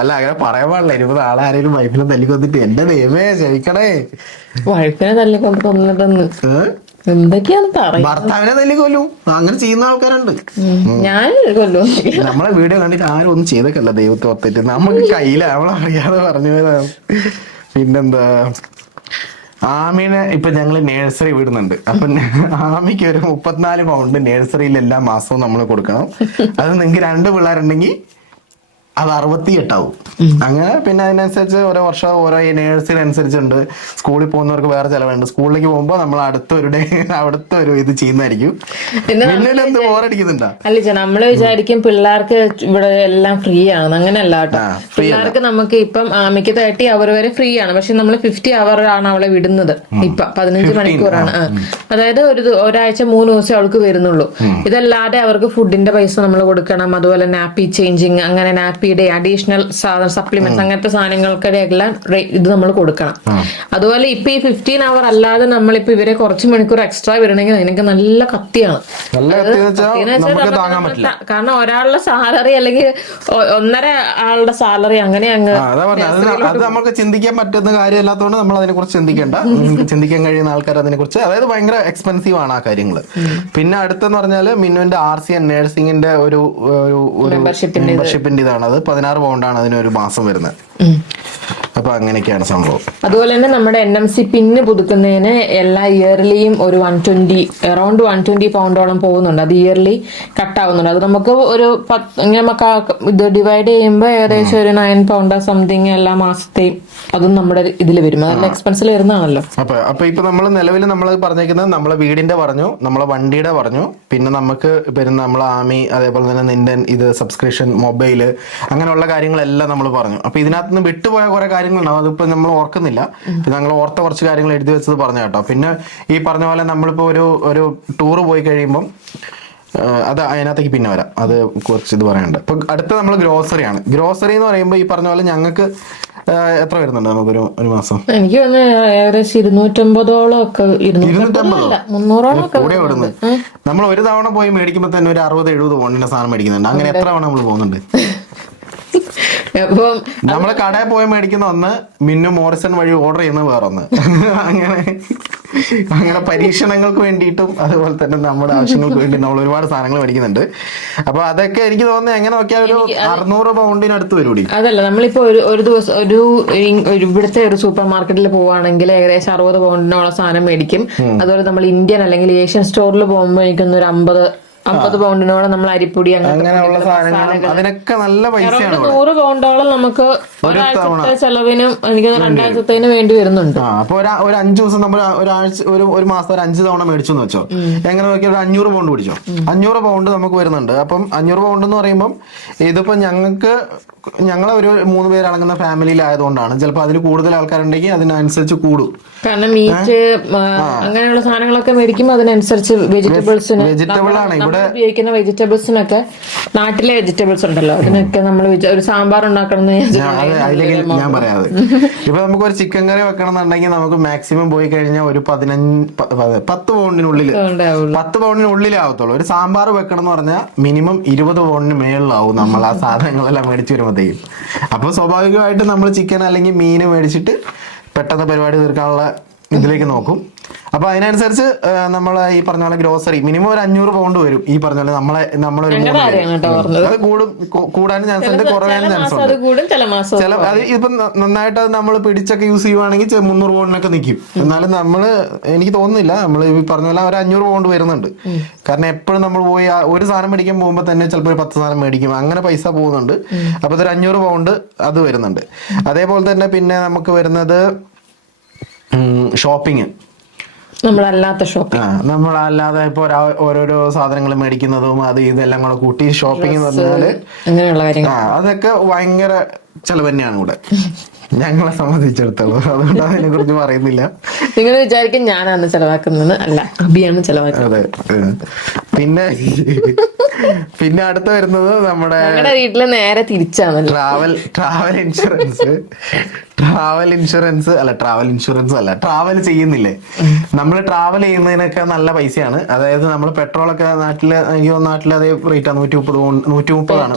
അല്ല അങ്ങനെ പറയാൻ പാടില്ല. ഇനിയിപ്പോ നാളെ ആരെങ്കിലും വൈഫിനെ തല്ലിക്കൊന്നിട്ട് എന്റെ ദൈവമേ ക്ഷമിക്കണേ. വൈഫിനെ തല്ലിക്കൊണ്ട് കൊന്നിട്ടെന്ന് തല്ലി എന്തൊക്കെയാന്ന് പറയും ഭർത്താവിനെ തല്ലിക്കൊല്ലും. അങ്ങനെ ചെയ്യുന്ന ആൾക്കാരുണ്ട്. ഞാൻ കൊല്ലും. നമ്മളെ വീഡിയോ കണ്ടിട്ട് ആരും ഒന്നും ചെയ്തേക്കല്ല ദൈവത്തെ ഓർത്തിട്ട് നമുക്ക് കയ്യില നമ്മളറിയാതെ പറഞ്ഞു പോയതാണ് പിന്നെന്താ? ആമീനെ ഇപ്പൊ ഞങ്ങൾ നേഴ്സറി വിടുന്നുണ്ട്. അപ്പൊ ആമിക്ക് ഒരു മുപ്പത്തിനാല് പൗണ്ട് നേഴ്സറിയിൽ എല്ലാ മാസവും നമ്മൾ കൊടുക്കണം. അത് നിങ്ങക്ക് രണ്ട് പിള്ളേരുണ്ടെങ്കിൽ അത് അറുപത്തി എട്ടാവും അങ്ങനെ പിന്നെ അതിനനുസരിച്ച് ഓരോ വർഷം ഓരോ അനുസരിച്ചുണ്ട്. സ്കൂളിൽ പോകുന്നവർക്ക് വേറെ ചെലവുണ്ട്. സ്കൂളിലേക്ക് പോകുമ്പോൾ നമ്മൾ അടുത്ത ഒരു ഡേ അടുത്ത ഒരു ഇത് ചെയ്യുന്നതായിരിക്കും. അല്ല ചേ നമ്മൾ വിചാരിക്കും പിള്ളേർക്ക് ഇവിടെ എല്ലാം ഫ്രീ ആണ് അങ്ങനെയല്ല കേട്ടോ. പിള്ളേർക്ക് നമുക്ക് ഇപ്പം മിക്ക തേർട്ടി അവർ വരെ ഫ്രീ ആണ് പക്ഷെ നമ്മൾ ഫിഫ്റ്റി അവർ ആണ് അവളെ വിടുന്നത്. ഇപ്പൊ പതിനഞ്ച് മണിക്കൂറാണ്. അതായത് ഒരു ഒരാഴ്ച മൂന്ന് ദിവസം അവൾക്ക് വരുന്നുള്ളൂ. ഇതല്ലാതെ അവർക്ക് ഫുഡിന്റെ പൈസ നമ്മൾ കൊടുക്കണം. അതുപോലെ നാപ്പി ചേഞ്ചിങ് അങ്ങനെ നാപ്പിയുടെ അഡീഷണൽ സാധനം സപ്ലിമെന്റ്സ് അങ്ങനത്തെ സാധനങ്ങൾക്കിടെ എല്ലാം ഇത് നമ്മൾ കൊടുക്കണം. അതുപോലെ ഇപ്പൊ ഈ ഫിഫ്റ്റീൻ അവർ അല്ലാതെ നമ്മളിപ്പോ ഇവരെ കുറച്ച് മണിക്കൂർ എക്സ്ട്രാ വരണമെങ്കിൽ അതിനൊക്കെ നല്ല കത്തിയാണ്. കാരണം ഒരാളുടെ സാലറി അല്ലെങ്കിൽ ഒന്നര ആളുടെ സാലറി അങ്ങനെ അങ്ങ് അതാ നമുക്ക് ചിന്തിക്കാൻ പറ്റുന്ന കാര്യമല്ലാത്തതുകൊണ്ട് നമ്മൾ അതിനെ കുറിച്ച് ചിന്തിക്കേണ്ട ചിന്തിക്കാൻ കഴിയുന്ന ആൾക്കാർ അതിനെ കുറിച്ച് അതായത് ഭയങ്കര എക്സ്പെൻസീവ് ആണ് ആ കാര്യങ്ങൾ പിന്നെ അടുത്തെന്ന് പറഞ്ഞാൽ മിന്നുവിന്റെ ആർ സി എൻ നേഴ്സിംഗിന്റെ ഒരു ഒരു മെമ്പർഷിപ്പിന്റെ ഇതാണ്. അത് പതിനാറ് പൗണ്ടാണ് ഒരു മാസം വരുന്നത്. അപ്പൊ അങ്ങനെയൊക്കെയാണ് സംഭവം. അതുപോലെ തന്നെ നമ്മുടെ എൻ എം സി പിന്ന് പുതുക്കുന്നതിന് എല്ലാ ഇയർലിയും ഒരു one twenty around one twenty പൗണ്ടോളം പോകുന്നുണ്ട്. അത് ഇയർലി കട്ട് ആവുന്നുണ്ട്. അത് നമുക്ക് ഒരു ഇങ്ങനെ നമുക്ക് ഇത് ഡിവൈഡ് ചെയ്യുമ്പോൾ ഏകദേശം ഒരു നയൻ പൗണ്ട് സംതിങ് എല്ലാ മാസത്തെയും അതും നമ്മുടെ ഇതിൽ വരും. അതെല്ലാം എക്സ്പെൻസിൽ വരുന്നതാണല്ലോ. അപ്പൊ അപ്പൊ ഇപ്പൊ നമ്മൾ നിലവിൽ നമ്മൾ പറഞ്ഞേക്കുന്നത് നമ്മളെ വീടിന്റെ പറഞ്ഞു നമ്മളെ വണ്ടിയുടെ പറഞ്ഞു. പിന്നെ നമുക്ക് വരുന്ന നമ്മളെ ആമി അതേപോലെ തന്നെ നിന്റെ ഇത് സബ്സ്ക്രിപ്ഷൻ മൊബൈൽ അങ്ങനെയുള്ള കാര്യങ്ങളെല്ലാം നമ്മൾ പറഞ്ഞു. അപ്പൊ ഇതിനകത്ത് നിന്ന് വിട്ടുപോയ കുറെ കാര്യങ്ങളുണ്ടാവും. അതിപ്പോ നമ്മൾ ഓർക്കുന്നില്ല. ഞങ്ങൾ ഓർത്ത കുറച്ച് കാര്യങ്ങൾ എഴുതി വെച്ചത് പറഞ്ഞു കേട്ടോ. പിന്നെ ഈ പറഞ്ഞ പോലെ നമ്മളിപ്പോ ഒരു ഒരു ടൂർ പോയി കഴിയുമ്പം അത് അതിനകത്തേക്ക് പിന്നെ വരാം. അത് കുറച്ച് ഇത് പറയാനുണ്ട് ഇപ്പൊ അടുത്ത നമ്മൾ ഗ്രോസറിയാണ് ഗ്രോസറി എന്ന് പറയുമ്പോൾ ഈ പറഞ്ഞ പോലെ ഞങ്ങൾക്ക് എത്ര വരുന്നുണ്ട് നമുക്കൊരു ഒരു മാസം? എനിക്ക് ഏകദേശം ഇരുന്നൂറ്റമ്പതോളം ഒക്കെ ഇരുന്നൂറ്റമ്പതല്ല മുന്നൂറോളം ഒക്കെ കൂടെ വിടുന്നത്. നമ്മൾ ഒരു തവണ പോയി മേടിക്കുമ്പോൾ തന്നെ ഒരു അറുപത് എഴുപത് പോണ്ടിന്റെ സാധനം മേടിക്കുന്നുണ്ട്. അങ്ങനെ എത്ര തവണ നമ്മൾ പോകുന്നുണ്ട്? അപ്പം നമ്മൾ കടയിൽ പോയി മേടിക്കുന്ന ഒന്ന് മിന്നു മോറിസൺ വഴി ഓർഡർ ചെയ്യുന്നത് വേറൊന്ന്. അങ്ങനെ അങ്ങനെ പരീക്ഷണങ്ങൾക്ക് വേണ്ടിയിട്ടും അതുപോലെ തന്നെ നമ്മുടെ ആവശ്യങ്ങൾക്ക് വേണ്ടി നമ്മൾ ഒരുപാട് സാധനങ്ങൾ മേടിക്കുന്നുണ്ട്. അപ്പൊ അതൊക്കെ എനിക്ക് തോന്നുന്നത് എങ്ങനെ നോക്കിയാൽ ഒരു അറുന്നൂറ് പൗണ്ടിനടുത്ത് വരൂടി. അതല്ല നമ്മളിപ്പോ ഒരു ഒരു ദിവസം ഒരു ഇവിടുത്തെ ഒരു സൂപ്പർ മാർക്കറ്റിൽ പോവുകയാണെങ്കിൽ ഏകദേശം അറുപത് പൗണ്ടിനുള്ള സാധനം മേടിക്കും. അതുപോലെ നമ്മൾ ഇന്ത്യൻ അല്ലെങ്കിൽ ഏഷ്യൻ സ്റ്റോറിൽ പോകുമ്പോൾ എനിക്കൊന്ന് ഒരു അമ്പത് അമ്പത് പൗണ്ടിനോളം നമ്മൾ അരിപ്പൊടി അങ്ങനെയുള്ള സാധനങ്ങൾ അതിനൊക്കെ നല്ല പൈസയാണ് നൂറ് പൗണ്ടോളം നമുക്ക് ഒരാഴ്ചത്തെ ചെലവിനും എനിക്ക് രണ്ടാഴ്ചത്തേന് വേണ്ടി വരുന്നുണ്ട്. അപ്പൊ ഒരു അഞ്ചു ദിവസം നമ്മൾ ഒരാഴ്ച ഒരു ഒരു മാസം ഒരു അഞ്ച് തവണ മേടിച്ചു എന്ന് വെച്ചോ എങ്ങനെ നോക്കിയാൽ ഒരു അഞ്ഞൂറ് പൗണ്ട് പിടിച്ചോ. അഞ്ഞൂറ് പൗണ്ട് നമുക്ക് വരുന്നുണ്ട്. അപ്പം അഞ്ഞൂറ് പൗണ്ട് എന്ന് പറയുമ്പോൾ ഇതിപ്പോ ഞങ്ങൾക്ക് ഞങ്ങളെ ഒരു മൂന്ന് പേരടങ്ങുന്ന ഫാമിലിയിലായതുകൊണ്ടാണ്. ചിലപ്പോൾ അതിൽ കൂടുതൽ ആൾക്കാരുണ്ടെങ്കിൽ അതിനനുസരിച്ച് കൂടും. കാരണം മീറ്റ് അങ്ങനെയുള്ള സാധനങ്ങളൊക്കെ മേടിക്കുമ്പോൾ അതിനനുസരിച്ച് വെജിറ്റബിൾസ് വെജിറ്റബിൾ ആണ്. ഇവിടെ ഉപയോഗിക്കുന്ന വെജിറ്റബിൾസിനൊക്കെ നാട്ടിലെ വെജിറ്റബിൾസ് ഉണ്ടല്ലോ. അതിനൊക്കെ നമ്മൾ ഒരു സാമ്പാർ ഉണ്ടാക്കണം ഞാൻ പറയാം അതിലേക്ക് ഞാൻ പറയാതെ ഇപ്പൊ നമുക്ക് ഒരു ചിക്കൻ കറി വെക്കണം എന്നുണ്ടെങ്കിൽ നമുക്ക് മാക്സിമം പോയി കഴിഞ്ഞാൽ ഒരു പതിനഞ്ച് പത്ത് പൗണ്ടിനുള്ളിൽ പത്ത് പൗണ്ടിനുള്ളിലേ ആവത്തുള്ളൂ. ഒരു സാമ്പാർ വെക്കണം എന്ന് പറഞ്ഞാൽ മിനിമം ഇരുപത് പൗണ്ടിന് മേളിലാവും നമ്മൾ ആ സാധനങ്ങളെല്ലാം മേടിച്ചു വരുമ്പോഴത്തേക്കും അപ്പൊ സ്വാഭാവികമായിട്ട് നമ്മൾ ചിക്കൻ അല്ലെങ്കിൽ മീൻ മേടിച്ചിട്ട് പെട്ടെന്ന് പരിപാടി തീർക്കാനുള്ള ഇതിലേക്ക് നോക്കും. അപ്പൊ അതിനനുസരിച്ച് നമ്മൾ ഈ പറഞ്ഞ പോലെ ഗ്രോസറി മിനിമം ഒരു അഞ്ഞൂറ് പൗണ്ട് വരും ഈ പറഞ്ഞ പോലെ നമ്മളെ നമ്മളൊരു അത് കൂടും കൂടാൻ കൂടാനും ചാൻസ് ഉണ്ട് കുറയാനും ചില ചാൻസ് ഉണ്ട്. ചില അത് ഇപ്പൊ നന്നായിട്ട് അത് നമ്മൾ പിടിച്ചൊക്കെ യൂസ് ചെയ്യുവാണെങ്കിൽ മുന്നൂറ് പൗണ്ടിനൊക്കെ നിൽക്കും എന്നാലും നമ്മൾ എനിക്ക് തോന്നുന്നില്ല നമ്മൾ ഈ പറഞ്ഞ പോലെ ഒരു അഞ്ഞൂറ് പൗണ്ട് വരുന്നുണ്ട്. കാരണം എപ്പോഴും നമ്മൾ പോയി ഒരു സാധനം മേടിക്കാൻ പോകുമ്പോൾ തന്നെ ചിലപ്പോൾ ഒരു പത്ത് സാധനം മേടിക്കും. അങ്ങനെ പൈസ പോകുന്നുണ്ട്. അപ്പോൾ ഇതൊരു അഞ്ഞൂറ് പൗണ്ട് അത് വരുന്നുണ്ട്. അതേപോലെ തന്നെ പിന്നെ നമുക്ക് വരുന്നത് ഷോപ്പിംഗ് നമ്മളല്ലാത്ത ഷോപ്പിംഗ് ആ നമ്മളല്ലാതെ ഇപ്പൊ ഓരോരോ സാധനങ്ങൾ മേടിക്കുന്നതും അത് ഇതെല്ലാം കൂടെ കൂട്ടി ഷോപ്പിംഗ് എന്ന് പറഞ്ഞാൽ അതൊക്കെ ഭയങ്കര ചെലവ് തന്നെയാണ് ഇവിടെ ഞങ്ങളെ സംബന്ധിച്ചിടത്തോളം. അതുകൊണ്ട് അതിനെ കുറിച്ച് പറയുന്നില്ല. നിങ്ങൾ വിചാരിക്കും ഞാനാണ് ചെലവാക്കുന്നത്. അല്ല അബിയാണ് ചെലവാക്കുന്നത്. അതെ പിന്നെ പിന്നെ അടുത്ത് വരുന്നത് നമ്മുടെ വീട്ടിൽ നേരെ തിരിച്ചാണ് travel travel insurance. Travel insurance അല്ല ട്രാവൽ ഇൻഷുറൻസ് അല്ല ട്രാവൽ ചെയ്യുന്നില്ലേ? നമ്മൾ ട്രാവൽ ചെയ്യുന്നതിനൊക്കെ നല്ല പൈസയാണ്. അതായത് നമ്മൾ പെട്രോൾ ഒക്കെ നാട്ടിൽ എനിക്ക് നാട്ടിൽ അതേ റേറ്റ് ആണ് നൂറ്റി മുപ്പത് നൂറ്റി മുപ്പതാണ്.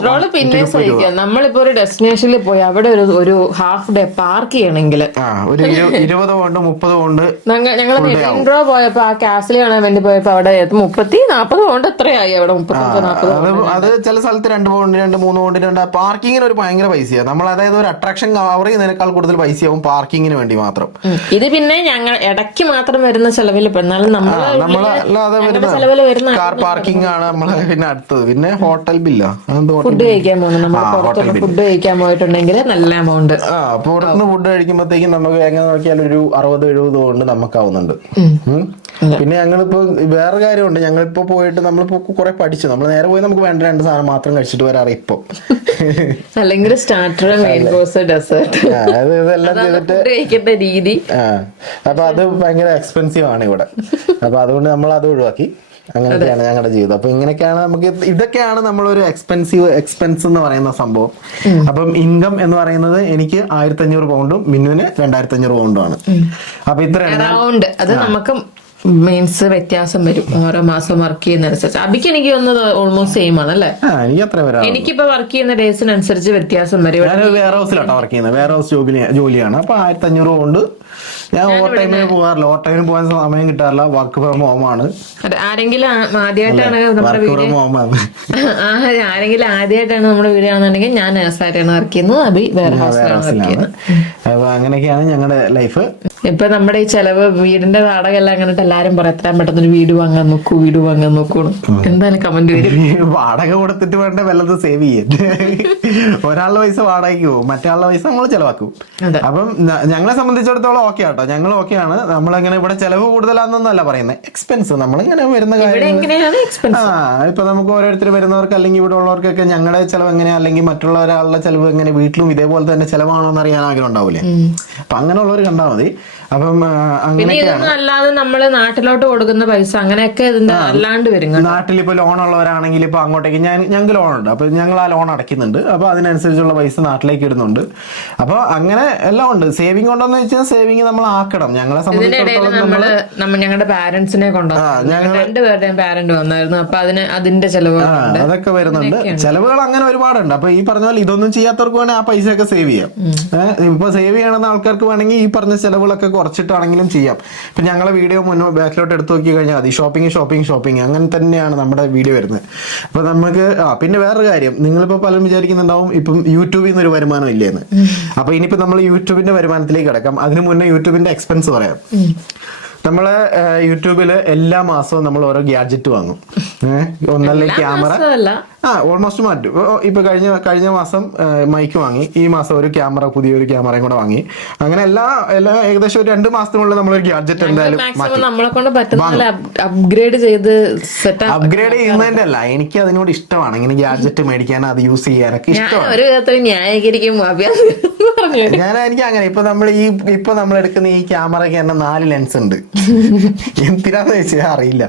നമ്മളിപ്പോ ഒരു ഡെസ്റ്റിനേഷനിൽ പോയി അവിടെ ഒരു ഒരു ഹാഫ് ഡേ പാർക്ക് ചെയ്യണമെങ്കിൽ ആ ഒരു ഇരു- ഇരുപത് കൊണ്ട് മുപ്പത് കൊണ്ട് ഞങ്ങൾ ഇൻട്രോ പോയപ്പോ ആ കാസിൽ കാണാൻ വേണ്ടി പോയപ്പോ അവിടെ മുപ്പത്തി നാപ്പത് കൊണ്ട് എത്രയായി അവിടെ മുപ്പത്തഞ്ച് നാപ്പത് അത് ചില സ്ഥലത്ത് രണ്ട് പോണ്ട് രണ്ട് മൂന്ന് പൗണ്ട് രണ്ട് പാർക്കിങ്ങിന് ഒരു ഭയങ്കര പൈസയാണ് നമ്മൾ അതായത് ഒരു അട്രാക്ഷൻ കവർ ചെയ്യുന്നതിനേക്കാൾ കൂടുതൽ പൈസയാവും പാർക്കിങ്ങിന് വേണ്ടി മാത്രം. ഇത് പിന്നെ ഞങ്ങൾ ഇടയ്ക്ക് മാത്രം വരുന്ന ചെലവിൽ എന്നാലും ചെലവിൽ വരുന്ന കാർ പാർക്കിംഗ് ആണ് നമ്മൾ പിന്നെ അടുത്തത്. പിന്നെ ഹോട്ടൽ ബില്ല ഫുഡ് കഴിക്കാൻ പോകുന്നത് നമ്മൾ പുറത്തുനിന്ന് ഫുഡ് കഴിക്കാൻ പോയിട്ടുണ്ടെങ്കിൽ നല്ല എമൗണ്ട് ആ ഫുഡ് കഴിക്കുമ്പോഴത്തേക്കും നമുക്ക് എങ്ങനെ നോക്കിയാലും ഒരു അറുപത് എഴുപത് കൊണ്ട് നമുക്കാവുന്നുണ്ട്. പിന്നെ ഞങ്ങളിപ്പോ വേറെ കാര്യമുണ്ട്. ഞങ്ങളിപ്പോ പോയിട്ട് നമ്മളിപ്പോ കുറെ പഠിച്ചു. നമ്മൾ നേരെ പോയി നമുക്ക് വേണ്ട രണ്ട് സാധനം മാത്രം കഴിച്ചിട്ട് വരാറ് ഇപ്പൊ. അല്ലെങ്കിൽ സ്റ്റാർട്ടർ മെയിൻ കോഴ്സ് ഡെസേർട്ട് ഇതെല്ലാം ചെയ്തിട്ട് രീതി. അപ്പൊ അത് ഭയങ്കര എക്സ്പെൻസീവ് ആണ് ഇവിടെ. അപ്പൊ അതുകൊണ്ട് നമ്മൾ അത് ഒഴിവാക്കി. അങ്ങനെയൊക്കെയാണ് ഞങ്ങളുടെ ജീവിതം. അപ്പൊ ഇങ്ങനെയൊക്കെയാണ് നമുക്ക് ഇത് ഇതൊക്കെയാണ് നമ്മളൊരു എക്സ്പെൻസീവ് എക്സ്പെൻസ് എന്ന് പറയുന്ന സംഭവം. അപ്പം ഇൻകം എന്ന് പറയുന്നത് എനിക്ക് ആയിരത്തി അഞ്ഞൂറ് പൗണ്ടും മിന്നുവിന് രണ്ടായിരത്തി അഞ്ഞൂറ് പൗണ്ടും ആണ് അപ്പൊ അറൗണ്ട് അത് നമുക്ക് മീൻസ് വ്യത്യാസം വരും. ഓരോ മാസം വർക്ക് ചെയ്യുന്നതനുസരിച്ച്. അബിക്ക് എനിക്ക് വന്നത് ഓൾമോസ്റ്റ് സെയിം ആണ് അല്ലേ? എനിക്കിപ്പോ വർക്ക് ചെയ്യുന്ന ഡേയ്സിനനുസരിച്ച് വ്യത്യാസം വരും. വേറെ ഹൗസിലാട്ടോ വർക്ക് ചെയ്യുന്നത്. വെയർ ഹൗസ് ജോലി ജോലിയാണ്. അപ്പൊ ആയിരത്തി അഞ്ഞൂറ് കൊണ്ട് ഞാൻ ഓവർ ടൈമിന് പോകാറില്ല. ഓവർ ടൈമിന് പോകാൻ സമയം കിട്ടാറില്ല. വർക്ക് ഫ്രം ഹോം ആണ്. ആരെങ്കിലും ആദ്യമായിട്ടാണ് നമ്മുടെ ആ, ആരെങ്കിലും ആദ്യമായിട്ടാണ് നമ്മുടെ വീട് ആണെന്നുണ്ടെങ്കിൽ ഞാൻ നേഴ്സായിട്ടാണ് വർക്ക് ചെയ്യുന്നത്. അബി വേറെ ഹൗസിലാണ് വർക്ക് ചെയ്യുന്നത്. അപ്പൊ അങ്ങനെയൊക്കെയാണ് ഞങ്ങളുടെ ലൈഫ്. ഇപ്പൊ നമ്മുടെ ഈ ചെലവ് വീടിന്റെ നാടകം എല്ലാം കണ്ടിട്ട് എല്ലാരും പറയും എത്രയും പെട്ടെന്ന് ഒരു വീട് വാങ്ങാൻ നോക്കൂ വീട് വാങ്ങാൻ നോക്കൂ എന്തായാലും കമന്റ് വരും. വാടക കൊടുത്തിട്ട് വേണ്ട വല്ലതും സേവ് ചെയ്യാൻ ഒരാളുടെ പൈസ വാടകയ്ക്ക് പോകും മറ്റാളുടെ പൈസ നമ്മൾ ചെലവാക്കും. അപ്പം ഞങ്ങളെ സംബന്ധിച്ചിടത്തോളം ഓക്കെ ആട്ടോ. ഞങ്ങൾ ഓക്കെ ആണ്. നമ്മളിങ്ങനെ ഇവിടെ ചെലവ് കൂടുതലാണെന്നല്ല പറയുന്നത് എക്സ്പെൻസ് നമ്മളിങ്ങനെ വരുന്ന കാര്യം ആ ഇപ്പൊ നമുക്ക് ഓരോരുത്തർ വരുന്നവർക്ക് അല്ലെങ്കിൽ ഇവിടെ ഉള്ളവർക്കൊക്കെ ഞങ്ങളുടെ ചെലവ് എങ്ങനെയാ? അല്ലെങ്കിൽ മറ്റുള്ള ഒരാളുടെ ചെലവ് എങ്ങനെ? വീട്ടിലും ഇതേപോലെ തന്നെ ചെലവാണോ എന്ന് അറിയാൻ ആഗ്രഹം ഉണ്ടാവില്ലേ അപ്പൊ അങ്ങനെയുള്ളവർ കണ്ടാൽ മതി. അപ്പം പിന്നെ ഇതൊന്നും അല്ലാതെ നമ്മൾ നാട്ടിലോട്ട് കൊടുക്കുന്ന പൈസ അങ്ങനെയൊക്കെ ഇതിന്റെ അല്ലാണ്ട് വരും. നാട്ടിൽ ലോൺ ഉള്ളവരാണെങ്കിൽ ഇപ്പൊ അങ്ങോട്ടേക്ക് ഞാൻ ഞങ്ങൾക്ക് ലോൺ ഉണ്ട് അപ്പൊ ഞങ്ങൾ ആ ലോൺ അടയ്ക്കുന്നുണ്ട്. അപ്പൊ അതിനനുസരിച്ചുള്ള പൈസ നാട്ടിലേക്ക് ഇടുന്നുണ്ട്. അപ്പൊ അങ്ങനെ എല്ലാം ഉണ്ട്. സേവിംഗ് ഉണ്ടോന്ന് വെച്ചാൽ സേവിങ് നമ്മൾ ആക്കണം. ഞങ്ങളെ സംബന്ധിച്ചിടത്തോളം ഞങ്ങളുടെ പാരന്റ്സിനെ കൊണ്ടുവന്നു. രണ്ടുപേരുടെയും പാരന്റ് വന്നായിരുന്നു. അപ്പൊ അതിന് അതിന്റെ ചെലവ് അതൊക്കെ വരുന്നുണ്ട്. ചെലവുകൾ അങ്ങനെ ഒരുപാടുണ്ട്. അപ്പൊ ഈ പറഞ്ഞ പോലെ ഇതൊന്നും ചെയ്യാത്തവർക്ക് വേണമെങ്കിൽ ആ പൈസ ഒക്കെ സേവ് ചെയ്യാം. ഇപ്പൊ സേവ് ചെയ്യണമെന്ന ആൾക്കാർക്ക് വേണമെങ്കിൽ ഈ പറഞ്ഞ ചെലവുകളൊക്കെ കുറച്ചിട്ടാണെങ്കിലും ചെയ്യാം. ഇപ്പം ഞങ്ങളെ വീഡിയോ മുന്നോ ബാക്കിലോട്ട് എടുത്തു നോക്കി കഴിഞ്ഞാൽ മതി. ഷോപ്പിംഗ് ഷോപ്പിംഗ് ഷോപ്പിംഗ് അങ്ങനെ തന്നെയാണ് നമ്മുടെ വീഡിയോ വരുന്നത്. അപ്പം നമുക്ക് ആ പിന്നെ വേറൊരു കാര്യം. നിങ്ങളിപ്പോൾ പലരും വിചാരിക്കുന്നുണ്ടാവും ഇപ്പം യൂട്യൂബിൽ നിന്ന് ഒരു വരുമാനം ഇല്ലേന്ന്. അപ്പം ഇനിയിപ്പോൾ നമ്മൾ യൂട്യൂബിന്റെ വരുമാനത്തിലേക്ക് കിടക്കാം. അതിന് മുന്നേ യൂട്യൂബിന്റെ എക്സ്പെൻസ് പറയാം. നമ്മൾ യൂട്യൂബിൽ യൂട്യൂബിൽ എല്ലാ മാസവും നമ്മൾ ഓരോ ഗ്യാഡ്ജറ്റ് വാങ്ങും. ഏഹ് ഒന്നല്ലേ ക്യാമറ? ആ ഓൾമോസ്റ്റ് മാറ്റും. ഇപ്പൊ കഴിഞ്ഞ കഴിഞ്ഞ മാസം മൈക്ക് വാങ്ങി. ഈ മാസം ഒരു ക്യാമറ പുതിയൊരു ക്യാമറയും കൂടെ വാങ്ങി. അങ്ങനെ എല്ലാ എല്ലാ ഏകദേശം ഒരു രണ്ട് മാസത്തിനുള്ളിൽ നമ്മളൊരു ഗ്യാഡ്ജറ്റ് എന്തായാലും അപ്ഗ്രേഡ് ചെയ്ത് അപ്ഗ്രേഡ് ചെയ്യുന്നതിന്റെ അല്ല എനിക്ക് അതിനോട് ഇഷ്ടമാണ് ഇങ്ങനെ ഗ്യാഡ്ജറ്റ് മേടിക്കാൻ അത് യൂസ് ചെയ്യാനൊക്കെ ഇഷ്ടമാണ്. ന്യായീകരിക്കും ഞാൻ എനിക്ക് അങ്ങനെ ഇപ്പൊ നമ്മൾ ഈ ഇപ്പൊ നമ്മൾ എടുക്കുന്ന ഈ ക്യാമറയ്ക്ക് തന്നെ നാല് ലെൻസ് ഉണ്ട്. എന്തിനാന്ന് വെച്ചാൽ അറിയില്ല.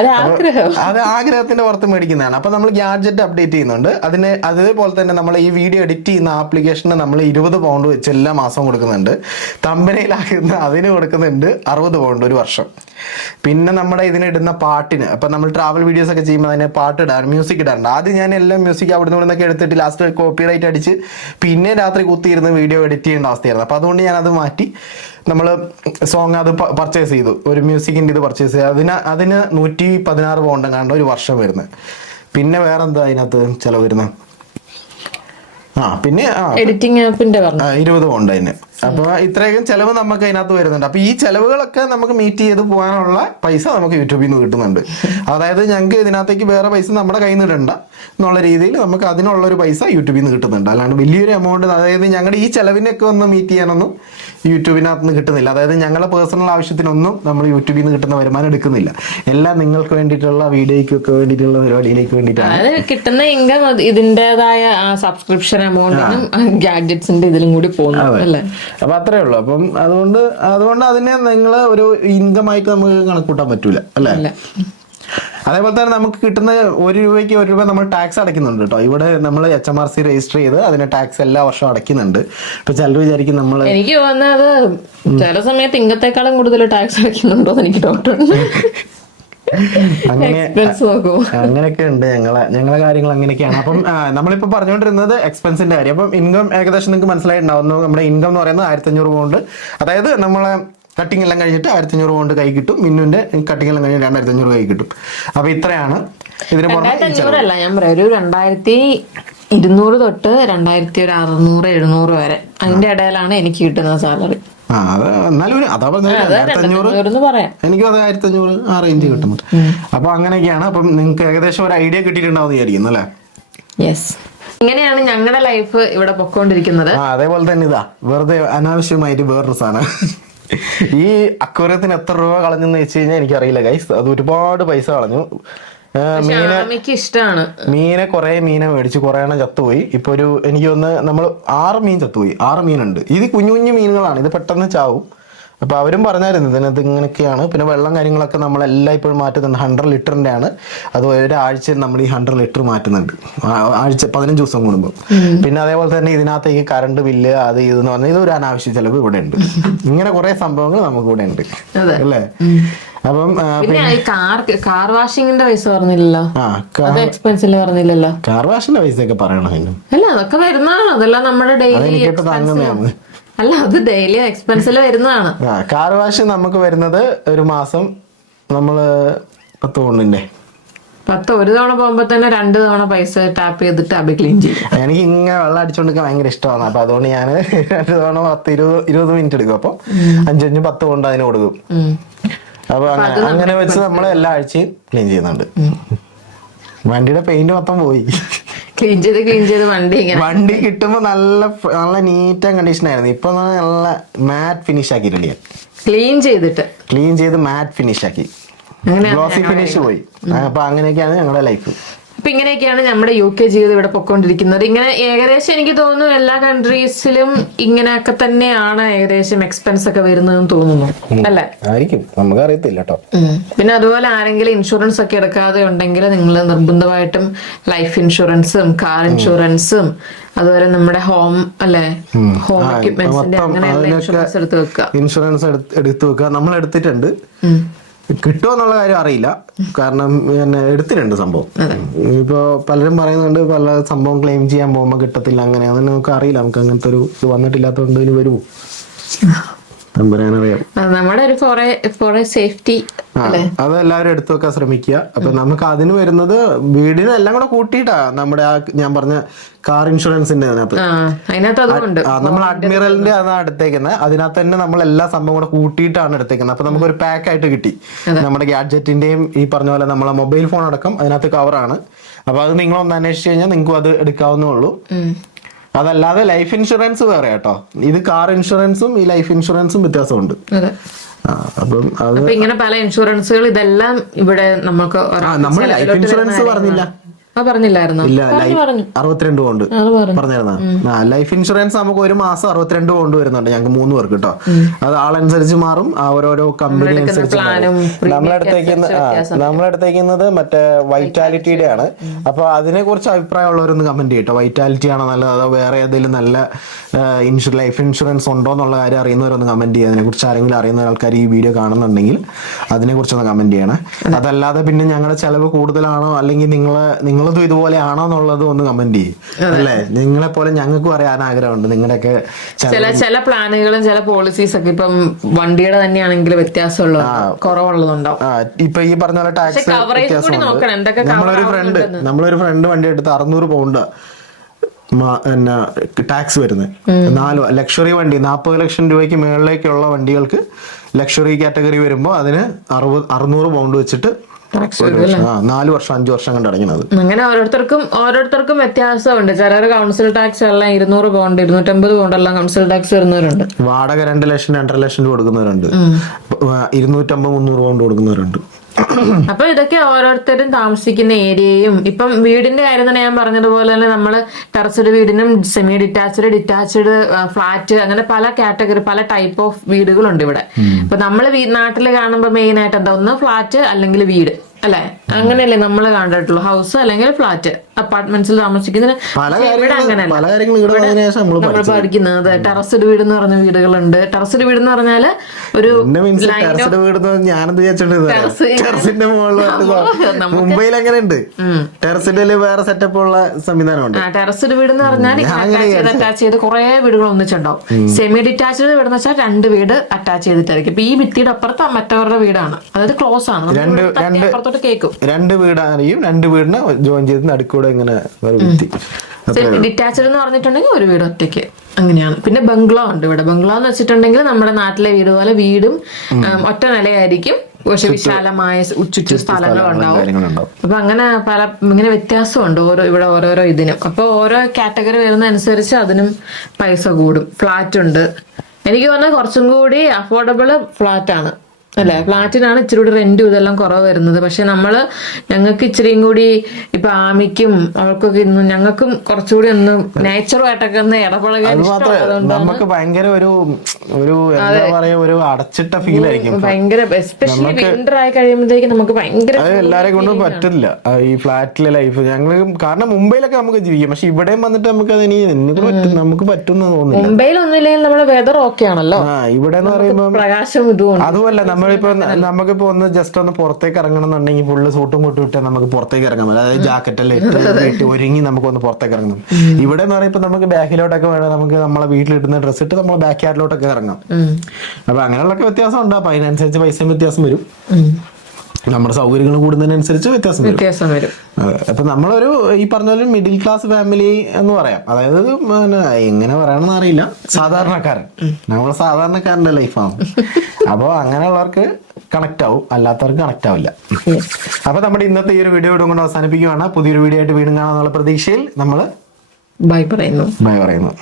അത് ആഗ്രഹം. അത് ആഗ്രഹത്തിന്റെ പുറത്ത് മേടിക്കുന്നതാണ്. അപ്പൊ നമ്മൾ ഗാഡ്ജറ്റ് അപ്ഡേറ്റ് ചെയ്യുന്നുണ്ട്. അതിന് അതേപോലെ തന്നെ നമ്മൾ ഈ വീഡിയോ എഡിറ്റ് ചെയ്യുന്ന ആപ്ലിക്കേഷന് നമ്മൾ ഇരുപത് പൗണ്ട് വെച്ച് എല്ലാ മാസവും കൊടുക്കുന്നുണ്ട്. തമ്പനയിലാക്കുന്ന അതിന് കൊടുക്കുന്നുണ്ട് അറുപത് പൗണ്ട് ഒരു വർഷം. പിന്നെ നമ്മുടെ ഇതിനിടുന്ന പാട്ടിന് അപ്പൊ നമ്മൾ ട്രാവൽ വീഡിയോസ് ഒക്കെ ചെയ്യുമ്പോൾ അതിന് പാട്ട് ഇടാൻ മ്യൂസിക് ഇടാറുണ്ട്. ആദ്യം ഞാൻ എല്ലാം മ്യൂസിക് അവിടെ നിന്നൊക്കെ എടുത്തിട്ട് ലാസ്റ്റ് കോപ്പി റൈറ്റ് അടിച്ച് പിന്നെ രാത്രി കുത്തിയിരുന്ന് വീഡിയോ എഡിറ്റ് ചെയ്യേണ്ട അവസ്ഥയായിരുന്നു. അപ്പൊ അതുകൊണ്ട് ഞാൻ അത് മാറ്റി. നമ്മൾ സോങ് അത് പർച്ചേസ് ചെയ്തു. ഒരു മ്യൂസിക്കിന്റെ ഇത് പർച്ചേസ് ചെയ്തു. അതിന് അതിന് നൂറ്റി പതിനാറ് പൗണ്ട് കണ്ട ഒരു വർഷം വരുന്നത് പിന്നെ വേറെ എന്താ അതിനകത്ത് ചിലവ് വരുന്നത്? ആ പിന്നെ എഡിറ്റിംഗ് ആപ്പിന്റെ ഇരുപത് പൗണ്ട് അതിന്. അപ്പൊ ഇത്രയും ചെലവ് നമുക്ക് അതിനകത്ത് വരുന്നുണ്ട്. അപ്പൊ ഈ ചെലവുകളൊക്കെ നമുക്ക് മീറ്റ് ചെയ്ത് പോകാനുള്ള പൈസ നമുക്ക് യൂട്യൂബിൽ നിന്ന് കിട്ടുന്നുണ്ട്. അതായത് ഞങ്ങൾക്ക് ഇതിനകത്തേക്ക് വേറെ പൈസ നമ്മുടെ കയ്യിൽ നിന്ന് ഇടണ്ട എന്നുള്ള രീതിയിൽ നമുക്ക് അതിനുള്ള ഒരു പൈസ യൂട്യൂബിൽ നിന്ന് കിട്ടുന്നുണ്ട്. അല്ലാണ്ട് വലിയൊരു എമൗണ്ട് അതായത് ഞങ്ങളുടെ ഈ ചെലവിനൊക്കെ ഒന്ന് മീറ്റ് ചെയ്യാനൊന്നും യൂട്യൂബിനകത്ത് നിന്ന് കിട്ടുന്നില്ല. അതായത് ഞങ്ങളുടെ പേഴ്സണൽ ആവശ്യത്തിനൊന്നും നമ്മൾ യൂട്യൂബിൽ നിന്ന് കിട്ടുന്ന വരുമാനം എടുക്കുന്നില്ല. എല്ലാം നിങ്ങൾക്ക് വേണ്ടിയിട്ടുള്ള വീഡിയോയ്ക്കൊക്കെ വേണ്ടിയിട്ടുള്ള പരിപാടിയിലേക്ക് വേണ്ടിയിട്ടാണ്. അതായത് കിട്ടുന്ന ഇൻകം ഇതിന്റേതായ സബ്സ്ക്രിപ്ഷൻ എമൗണ്ടിനും ഗാഡ്ജറ്റ്സിന്റെ ഇതിലും കൂടി പോകുന്നു അല്ലേ? അപ്പൊ അത്രേ ഉള്ളൂ. അപ്പം അതുകൊണ്ട് അതുകൊണ്ട് അതിനെ നിങ്ങൾ ഒരു ഇൻകം ആയിട്ട് നമുക്ക് കണക്കൂട്ടാൻ പറ്റൂല അല്ലേ? അതേപോലെ തന്നെ നമുക്ക് കിട്ടുന്ന ഒരു രൂപയ്ക്ക് ഒരു രൂപ നമ്മൾ ടാക്സ് അടയ്ക്കുന്നുണ്ട് കേട്ടോ ഇവിടെ നമ്മൾ H M R C register ചെയ്ത് അതിന് ടാക്സ് എല്ലാ വർഷവും അടയ്ക്കുന്നുണ്ട്. ഇപ്പൊ ചിലർ വിചാരിക്കും നമ്മൾ എനിക്ക് തോന്നുന്നത് ചില സമയത്ത് ഇംഗത്തെക്കാളും കൂടുതൽ ടാക്സ് അടയ്ക്കുന്നുണ്ടോ എനിക്ക് ഉണ്ട് അങ്ങനെ അങ്ങനെയൊക്കെ ഉണ്ട്. ഞങ്ങളെ ഞങ്ങളെ കാര്യങ്ങൾ അങ്ങനെയൊക്കെയാണ്. അപ്പം നമ്മളിപ്പോ പറഞ്ഞുകൊണ്ടിരുന്നത് എക്സ്പെൻസിന്റെ കാര്യം. അപ്പം ഇൻകം ഏകദേശം നിങ്ങൾക്ക് മനസ്സിലായിട്ടുണ്ടാവുന്നു. നമ്മുടെ ഇൻകം എന്ന് പറയുന്നത് ആയിരത്തി അഞ്ഞൂറ് പൗണ്ട് അതായത് നമ്മളെ കട്ടിങ് എല്ലാം കഴിഞ്ഞിട്ട് ആയിരത്തി അഞ്ഞൂറ് പൗണ്ട് കൈ കിട്ടും. മിന്നുന്റെ കട്ടിങ് എല്ലാം കഴിഞ്ഞിട്ട് രണ്ടായിരത്തി അഞ്ഞൂറ് കൈ കിട്ടും. അപ്പൊ ഇത്രയാണ് ഇതിന് അഞ്ഞൂറല്ല ഞാൻ പറയാം. ഒരു രണ്ടായിരത്തി ഇരുന്നൂറ് തൊട്ട് രണ്ടായിരത്തി ഒരു അറുന്നൂറ് എഴുന്നൂറ് വരെ. അതിന്റെ ഇടയിലാണ് എനിക്ക് കിട്ടുന്ന സാലറി ആ അത് എന്നാലും ഒരു അതാ എനിക്കും അത് ആ റേഞ്ച് കിട്ടുന്നുണ്ട് അപ്പൊ അങ്ങനെയൊക്കെയാണ്. അപ്പം നിങ്ങൾക്ക് ഏകദേശം ഒരു ഐഡിയ കിട്ടിയിട്ടുണ്ടാവും വിചാരിക്കുന്നു അല്ലേ? യെസ് ഇങ്ങനെയാണ് ഞങ്ങളുടെ ലൈഫ് ഇവിടെ പൊക്കോണ്ടിരിക്കുന്നത്. ആ അതേപോലെ തന്നെ ഇതാ. വെറുതെ അനാവശ്യമായിട്ട് വേറൊരു സാധനം. ഈ അക്വരത്തിന് എത്ര രൂപ കളഞ്ഞെന്ന് വെച്ച് കഴിഞ്ഞാൽ എനിക്കറിയില്ല ഗൈസ് അത് ഒരുപാട് പൈസ കളഞ്ഞു. മീനെ ഇഷ്ടമാണ് മീനെ കുറെ മീനെ മേടിച്ച് കുറെ എണ്ണം ചത്തുപോയി. ഇപ്പൊ ഒരു എനിക്ക് ഒന്ന് നമ്മൾ ആറ് മീൻ ചത്തുപോയി. ആറ് മീനുണ്ട്. ഇത് കുഞ്ഞു കുഞ്ഞു മീനുകളാണ്. ഇത് പെട്ടെന്ന് ചാവും. അപ്പൊ അവരും പറഞ്ഞായിരുന്നു ഇതിനകത്ത് ഇങ്ങനെയൊക്കെയാണ് പിന്നെ വെള്ളം കാര്യങ്ങളൊക്കെ നമ്മളെല്ലാം ഇപ്പോഴും മാറ്റുന്നുണ്ട്. ഹൺഡ്രഡ് ലിറ്ററിന്റെ ആണ് അത് ഒരാഴ്ച നമ്മൾ ഈ ഹൺഡ്രഡ് ലിറ്റർ മാറ്റുന്നുണ്ട്. ആഴ്ച പതിനഞ്ച് ദിവസം കൂടുമ്പോൾ. പിന്നെ അതേപോലെ തന്നെ ഇതിനകത്തേക്ക് കറണ്ട് ബില്ല് അത് ഇതെന്ന് പറഞ്ഞാൽ ഇതൊരു അനാവശ്യ ചെലവ് ഇവിടെ ഉണ്ട്. ഇങ്ങനെ കുറെ സംഭവങ്ങൾ നമുക്ക് ഇവിടെ ഉണ്ട്. അല്ലേ? അപ്പം പിന്നെ കാർ കാർ വാഷിങ്ങിന്റെ പൈസ പറഞ്ഞില്ലല്ലോ? ആ കാ- അത് എക്സ്പെൻസിൽ പറഞ്ഞില്ലല്ലോ? കാർ വാഷിന്റെ പൈസയൊക്കെ പറയണം അതിന്. അല്ല അതൊക്കെ വരുന്നതാണ്. അതെല്ലാം നമ്മുടെ ഡെയിലി അല്ല അത് ഡെയിലി എക്സ്പെൻസിൽ വരുന്നതാണ്. ആ കാർ വാഷ് നമുക്ക് വരുന്നത് ഒരു മാസം നമ്മൾ പത്ത് പൗണ്ടിന്റെ. പത്ത് ഒരു തവണ പോകുമ്പോ തന്നെ രണ്ട് തവണ പൈസ ടാപ്പ് ചെയ്തിട്ട് അബി ക്ലീൻ ചെയ്യും. എനിക്ക് ഇങ്ങനെ വെള്ളം അടിച്ചോണ്ടിരിക്കാൻ ഭയങ്കര ഇഷ്ടമാണ്. അപ്പൊ അതുകൊണ്ട് ഞാൻ രണ്ട് തവണ പത്ത് ഇരുപത് ഇരുപത് മിനിറ്റ് എടുക്കും. അപ്പൊ അഞ്ചഞ്ച് പത്ത് കൊണ്ട് അതിന് കൊടുക്കും. അപ്പൊ അങ്ങനെ അങ്ങനെ വെച്ച് നമ്മൾ എല്ലാ ആഴ്ചയും ക്ലീൻ ചെയ്യുന്നുണ്ട്. വണ്ടിയുടെ പെയിന്റ് മൊത്തം പോയി. ക്ലീൻ ചെയ്ത് ക്ലീൻ ചെയ്ത് വണ്ടി ഇങ്ങനെ. വണ്ടി കിട്ടുമ്പോ നല്ല നല്ല നീറ്റ് ആൻഡ് കണ്ടീഷൻ ആയിരുന്നു. ഇപ്പൊ നല്ല മാറ്റ് ഫിനിഷ് ആക്കിയിട്ടുണ്ട് ഞാൻ. ക്ലീൻ ചെയ്തിട്ട്. ക്ലീൻ ചെയ്ത് മാറ്റ് ഫിനിഷ് ആക്കി. ഗ്ലോസി ഫിനിഷ് പോയി. അപ്പൊ അങ്ങനെയൊക്കെയാണ് ഞങ്ങളുടെ ലൈഫ് അപ്പൊ ഇങ്ങനെയൊക്കെയാണ് നമ്മുടെ യു കെ ജീവിതം ഇവിടെ പൊക്കോണ്ടിരിക്കുന്നത്. ഇങ്ങനെ ഏകദേശം എനിക്ക് തോന്നുന്നു എല്ലാ കൺട്രീസിലും ഇങ്ങനെയൊക്കെ തന്നെയാണ് ഏകദേശം എക്സ്പെൻസ് ഒക്കെ വരുന്നതെന്ന് തോന്നുന്നു. അല്ലേ? ആയിരിക്കും. നമുക്ക് അറിയത്തില്ല കേട്ടോ പിന്നെ അതുപോലെ ആരെങ്കിലും ഇൻഷുറൻസ് ഒക്കെ എടുക്കാതെ ഉണ്ടെങ്കിൽ നിങ്ങൾ നിർബന്ധമായിട്ടും ലൈഫ് ഇൻഷുറൻസും കാർ ഇൻഷുറൻസും അതുപോലെ നമ്മുടെ ഹോം അല്ലെ? ഹോം എക്യുപ്മെന്റ്സിന്റെ അങ്ങനെയുള്ള ഇൻഷുറൻസ് എടുത്ത് വെക്കുക. ഇൻഷുറൻസ് എടുത്ത് വെക്കുക. നമ്മൾ എടുത്തിട്ടുണ്ട്. കിട്ടുമോ എന്നുള്ള കാര്യം അറിയില്ല. കാരണം പിന്നെ എടുത്തിട്ടുണ്ട് സംഭവം. ഇപ്പോ പലരും പറയുന്നുണ്ട് പല സംഭവം ക്ലെയിം ചെയ്യാൻ പോകുമ്പോൾ കിട്ടത്തില്ല അങ്ങനെ. അതൊന്നും നമുക്ക് അറിയില്ല. നമുക്ക് അങ്ങനത്തെ ഒരു ഇത് വന്നിട്ടില്ലാത്തതുകൊണ്ട് ഇനി വരുമോ തമ്പുരാനറിയാം. അത് നമ്മുടെ ഒരു ഫോറെ ഫോറെ സേഫ്റ്റി ആ, അത് എല്ലാവരും എടുത്തു വെക്കാൻ ശ്രമിക്കുക. അപ്പൊ നമുക്ക് അതിന് വരുന്നത് വീടിന് എല്ലാം കൂടെ കൂട്ടിയിട്ടാ നമ്മുടെ ആ ഞാൻ പറഞ്ഞ കാർ ഇൻഷുറൻസിന്റെ അതിനകത്ത്. നമ്മൾ അഡ്മിറലിന്റെ അതാണ് എടുത്തേക്കുന്നത്. അതിനകത്ത് തന്നെ നമ്മൾ എല്ലാ സംഭവം കൂടെ കൂട്ടിയിട്ടാണ് എടുത്തേക്കുന്നത്. അപ്പൊ നമുക്ക് ഒരു പാക്ക് ആയിട്ട് കിട്ടി. നമ്മുടെ ഗാഡ്ജറ്റിന്റെയും ഈ പറഞ്ഞ പോലെ നമ്മളെ മൊബൈൽ ഫോൺ അടക്കം അതിനകത്ത് കവറാണ് അപ്പൊ അത് നിങ്ങൾ ഒന്ന് അന്വേഷിച്ച് കഴിഞ്ഞാൽ നിങ്ങൾക്കും അത് എടുക്കാവുന്നേ ഉള്ളൂ. അതല്ലാതെ ലൈഫ് ഇൻഷുറൻസ് വേറെ കേട്ടോ ഇത് കാർ ഇൻഷുറൻസും ഈ ലൈഫ് ഇൻഷുറൻസും വ്യത്യാസമുണ്ട്. അതെ. അപ്പം ഇങ്ങനെ പല ഇൻഷുറൻസുകൾ ഇതെല്ലാം ഇവിടെ നമുക്ക് നമ്മൾ ലൈഫ് ഇൻഷുറൻസ് പറഞ്ഞില്ല. ആ പറഞ്ഞില്ലായിരുന്നോ? ഇല്ല ലൈഫ് അറുപത്തിരണ്ട് പോണ്ട്. പറഞ്ഞു. പറഞ്ഞിരുന്ന ലൈഫ് ഇൻഷുറൻസ് നമുക്ക് ഒരു മാസം അറുപത്തിരണ്ട് പോണ്ട് വരുന്നുണ്ട്. ഞങ്ങൾക്ക് മൂന്ന് പേർക്ക് കേട്ടോ അത് ആളനുസരിച്ച് മാറും. ഓരോരോ കമ്പനി അനുസരിച്ച് നമ്മളെടുത്തേക്കുന്ന നമ്മളെടുത്തേക്കുന്നത് മറ്റേ വൈറ്റാലിറ്റിയുടെ ആണ്. അപ്പൊ അതിനെ കുറിച്ച് അഭിപ്രായമുള്ളവരൊന്ന് കമന്റ് ചെയ്യട്ടോ. വൈറ്റാലിറ്റി ആണോ നല്ലത്? അതോ വേറെ ഏതെങ്കിലും നല്ല ഇൻഷുർ ലൈഫ് ഇൻഷുറൻസ് ഉണ്ടോ എന്നുള്ള കാര്യം അറിയുന്നവരൊന്ന് കമന്റ് ചെയ്യുക. അതിനെ കുറിച്ച് ആരെങ്കിലും അറിയുന്ന ആൾക്കാർ ഈ വീഡിയോ കാണുന്നുണ്ടെങ്കിൽ അതിനെ കുറിച്ചൊന്ന് കമന്റ് ചെയ്യണം അതല്ലാതെ പിന്നെ ഞങ്ങളുടെ ചെലവ് കൂടുതലാണോ? അല്ലെങ്കിൽ നിങ്ങളെ നിങ്ങളതും ഇതുപോലെ ആണോ എന്നുള്ളത് ഒന്ന് കമന്റ് ചെയ്യും. അല്ലേ? നിങ്ങളെ പോലെ ഞങ്ങൾക്കും അറിയാൻ ആഗ്രഹമുണ്ട്. നിങ്ങളുടെയൊക്കെ ചില ചില പ്ലാനുകളും ചില പോളിസീസ് ഒക്കെ ഇപ്പം വണ്ടിയുടെ തന്നെയാണെങ്കിൽ വ്യത്യാസമുള്ള കുറവുള്ളതുണ്ടാവും ഇപ്പൊ ഈ പറഞ്ഞ പോലെ ടാക്സ് നമ്മളൊരു ഫ്രണ്ട് നമ്മളൊരു ഫ്രണ്ട് വണ്ടി എടുത്ത് അറുന്നൂറ് പൗണ്ട് ടാക്സ് വരുന്നത് നാല് ലക്ഷറി വണ്ടി നാൽപ്പത് ലക്ഷം രൂപയ്ക്ക് മുകളിലേക്കുള്ള വണ്ടികൾക്ക് ലക്ഷറി കാറ്റഗറി വരുമ്പോൾ അതിന് അറുപത് അറുന്നൂറ് പൗണ്ട് വെച്ചിട്ട് നാല് വർഷം അഞ്ചു വർഷം കണ്ട് അടങ്ങുന്നത്. അങ്ങനെ ഓരോരുത്തർക്കും ഓരോരുത്തർക്കും വ്യത്യാസമുണ്ട്. ചിലർ കൗൺസിൽ ടാക്സ് എല്ലാം ഇരുന്നൂറ് പോണ്ട് ഇരുന്നൂറ്റമ്പത് പോണ്ട് എല്ലാം കൗൺസിൽ ടാക്സ് വരുന്നവരുണ്ട്. വാടക രണ്ട് ലക്ഷം രണ്ടര ലക്ഷം രൂപ കൊടുക്കുന്നവരുണ്ട്. ഇരുന്നൂറ്റമ്പത് മുന്നൂറ് പോണ്ട് കൊടുക്കുന്നവരുണ്ട്. അപ്പൊ ഇതൊക്കെ ഓരോരുത്തരും താമസിക്കുന്ന ഏരിയയും. ഇപ്പം വീടിന്റെ കാര്യം തന്നെ ഞാൻ പറഞ്ഞതുപോലെ തന്നെ നമ്മൾ ടെറസ്ഡ് വീടിനും സെമി ഡിറ്റാച്ച്ഡ് ഡിറ്റാച്ച്ഡ് ഫ്ലാറ്റ് അങ്ങനെ പല കാറ്റഗറി പല ടൈപ്പ് ഓഫ് വീടുകളുണ്ട് ഇവിടെ. അപ്പൊ നമ്മൾ നാട്ടിൽ കാണുമ്പോൾ മെയിൻ ആയിട്ട് എന്താ? ഒന്ന് ഫ്ലാറ്റ് അല്ലെങ്കിൽ വീട്. അല്ലെ? അങ്ങനെയല്ലേ നമ്മൾ കണ്ടിട്ടുള്ളൂ. ഹൗസ് അല്ലെങ്കിൽ ഫ്ലാറ്റ് അപ്പാർട്ട്മെന്റ്സിൽ താമസിക്കുന്നതിന് നമ്മൾ പഠിക്കുന്നത് ടെറസ്ഡ് വീട് എന്ന് പറഞ്ഞ വീടുകളുണ്ട്. ടെറസ്ഡ് വീട് എന്ന് പറഞ്ഞാൽ ഒരു മുംബൈയിൽ അങ്ങനെ ഉണ്ട് ടെറസിന്റെ വേറെ സെറ്റപ്പ് ഉള്ള സംവിധാനമുണ്ട്? ടെറസ്ഡ് വീട് എന്ന് പറഞ്ഞാൽ അറ്റാച്ച് ചെയ്ത് കുറെ വീടുകൾ ഒന്നിച്ചുണ്ടാവും. സെമി ഡിറ്റാച്ച്ഡ് വീട് എന്ന് വെച്ചാൽ രണ്ട് വീട് അറ്റാച്ച് ചെയ്തിട്ടായിരിക്കും. ഇപ്പൊ ഈ ഭിത്തിയുടെ അപ്പുറത്ത് മറ്റവരുടെ വീടാണ്. അതായത് ക്ലോസ് ആണ്. അപ്പുറത്തോട്ട് കേൾക്കും രണ്ട് വീടാണെയും രണ്ട് വീടിനെ ജോയിൻ ചെയ്ത് നടുക്കൂടെ ഇങ്ങനെ ഭിത്തി സെമി ഡിറ്റാച്ച്ഡ് എന്ന് പറഞ്ഞിട്ടുണ്ടെങ്കിൽ ഒരു വീട് ഒറ്റയ്ക്ക് അങ്ങനെയാണ്. പിന്നെ ബംഗ്ലോ ഉണ്ട് ഇവിടെ. ബംഗ്ലോ എന്ന് വെച്ചിട്ടുണ്ടെങ്കിൽ നമ്മുടെ നാട്ടിലെ വീട് പോലെ വീടും ഒറ്റ നിലയായിരിക്കും. പക്ഷെ വിശാലമായ ഉച്ചുറ്റു ചുറ്റു സ്ഥലങ്ങൾ ഉണ്ടാവും അപ്പൊ അങ്ങനെ പല ഇങ്ങനെ വ്യത്യാസമുണ്ട് ഓരോ ഇവിടെ ഓരോരോ ഇതിനും. അപ്പൊ ഓരോ കാറ്റഗറി വരുന്ന അനുസരിച്ച് അതിനും പൈസ കൂടും. ഫ്ലാറ്റ് ഉണ്ട് എനിക്ക് തോന്നുന്നത് കുറച്ചും കൂടി അഫോർഡബിൾ ഫ്ലാറ്റ് ആണ്. അല്ലെ? ഫ്ലാറ്റിനാണ് ഇച്ചിരി കൂടി റെന്റും ഇതെല്ലാം കുറവ് വരുന്നത്. പക്ഷെ നമ്മൾ ഞങ്ങൾക്ക് ഇച്ചിരിയും കൂടി ഇപ്പൊ ആമിക്കും അവൾക്കൊക്കെ ഇന്ന് ഞങ്ങൾക്കും കുറച്ചുകൂടി ഒന്ന് നേച്ചറുമായിട്ടൊക്കെ ഒന്ന് ഇടപഴകാൻ നമുക്ക് ഭയങ്കര ഒരു ഒരു എന്താ പറയാ ഒരു അടച്ചിട്ട ഫീൽ ആയിരിക്കും. ഭയങ്കര എസ്പെഷ്യലി വിന്റർ ആയി കഴിയുമ്പോഴത്തേക്ക് നമുക്ക് ഭയങ്കര എല്ലാരെ കൊണ്ടും പറ്റില്ല ഈ ഫ്ലാറ്റിലെ ലൈഫ് ഞങ്ങൾ കാരണം മുംബൈയിലൊക്കെ നമുക്ക് ജീവിക്കാം. പക്ഷെ ഇവിടെയും വന്നിട്ട് നമുക്ക് അത് ഇനി എന്നെ നമുക്ക് പറ്റുന്ന തോന്നുന്നില്ല. മുംബൈയിൽ ഒന്നുമില്ലെങ്കിൽ നമ്മുടെ വെതർ ഓക്കെ ആണല്ലോ. ഇവിടെ പ്രകാശം ഇതും അതുമല്ല നമ്മളിപ്പോ നമുക്കിപ്പോ ഒന്ന് ജസ്റ്റ് ഒന്ന് പുറത്തേക്ക് ഇറങ്ങണം എന്നുണ്ടെങ്കിൽ ഫുള്ള് സൂട്ടും കൊട്ടും ഇട്ട് നമുക്ക് പുറത്തേക്ക് ഇറങ്ങാം. അതായത് ജാക്കറ്റ് എല്ലാം ഇട്ട് ഇട്ട് ഒരുങ്ങി നമുക്ക് ഒന്ന് പുറത്തേക്ക് ഇറങ്ങണം. ഇവിടെ എന്ന് പറയുമ്പോൾ നമുക്ക് ബാക്കിലോട്ടൊക്കെ വേണം. നമുക്ക് നമ്മളെ വീട്ടിലിടുന്ന ഡ്രസ്സ് ഇട്ട് നമ്മളെ ബാക്ക് യാർഡിലോട്ടൊക്കെ ഇറങ്ങാം അപ്പൊ അങ്ങനെയുള്ളൊക്കെ വ്യത്യാസം ഉണ്ട് അപ്പൊ അതിനനുസരിച്ച് പൈസയും വ്യത്യാസം വരും. നമ്മുടെ സൗകര്യങ്ങൾ കൂടുന്നതിനനുസരിച്ച് വ്യത്യാസം വ്യത്യാസം വരും. അപ്പൊ നമ്മളൊരു ഈ പറഞ്ഞ മിഡിൽ ക്ലാസ് ഫാമിലി എന്ന് പറയാം. അതായത് എങ്ങനെ പറയണമെന്ന് അറിയില്ല. സാധാരണക്കാരൻ. നമ്മൾ സാധാരണക്കാരന്റെ ലൈഫാണ് അപ്പോൾ അങ്ങനെയുള്ളവർക്ക് കണക്ട് ആവും. അല്ലാത്തവർക്ക് കണക്ട് ആവില്ല. അപ്പൊ നമ്മുടെ ഇന്നത്തെ ഈ ഒരു വീഡിയോ ഇവിടെ കൊണ്ട് അവസാനിപ്പിക്കുകയാണ്. പുതിയൊരു വീഡിയോ ആയിട്ട് വീണ്ടും കാണാന്നുള്ള പ്രതീക്ഷയിൽ നമ്മൾ ബൈ പറയുന്നു. ബൈ പറയുന്നു.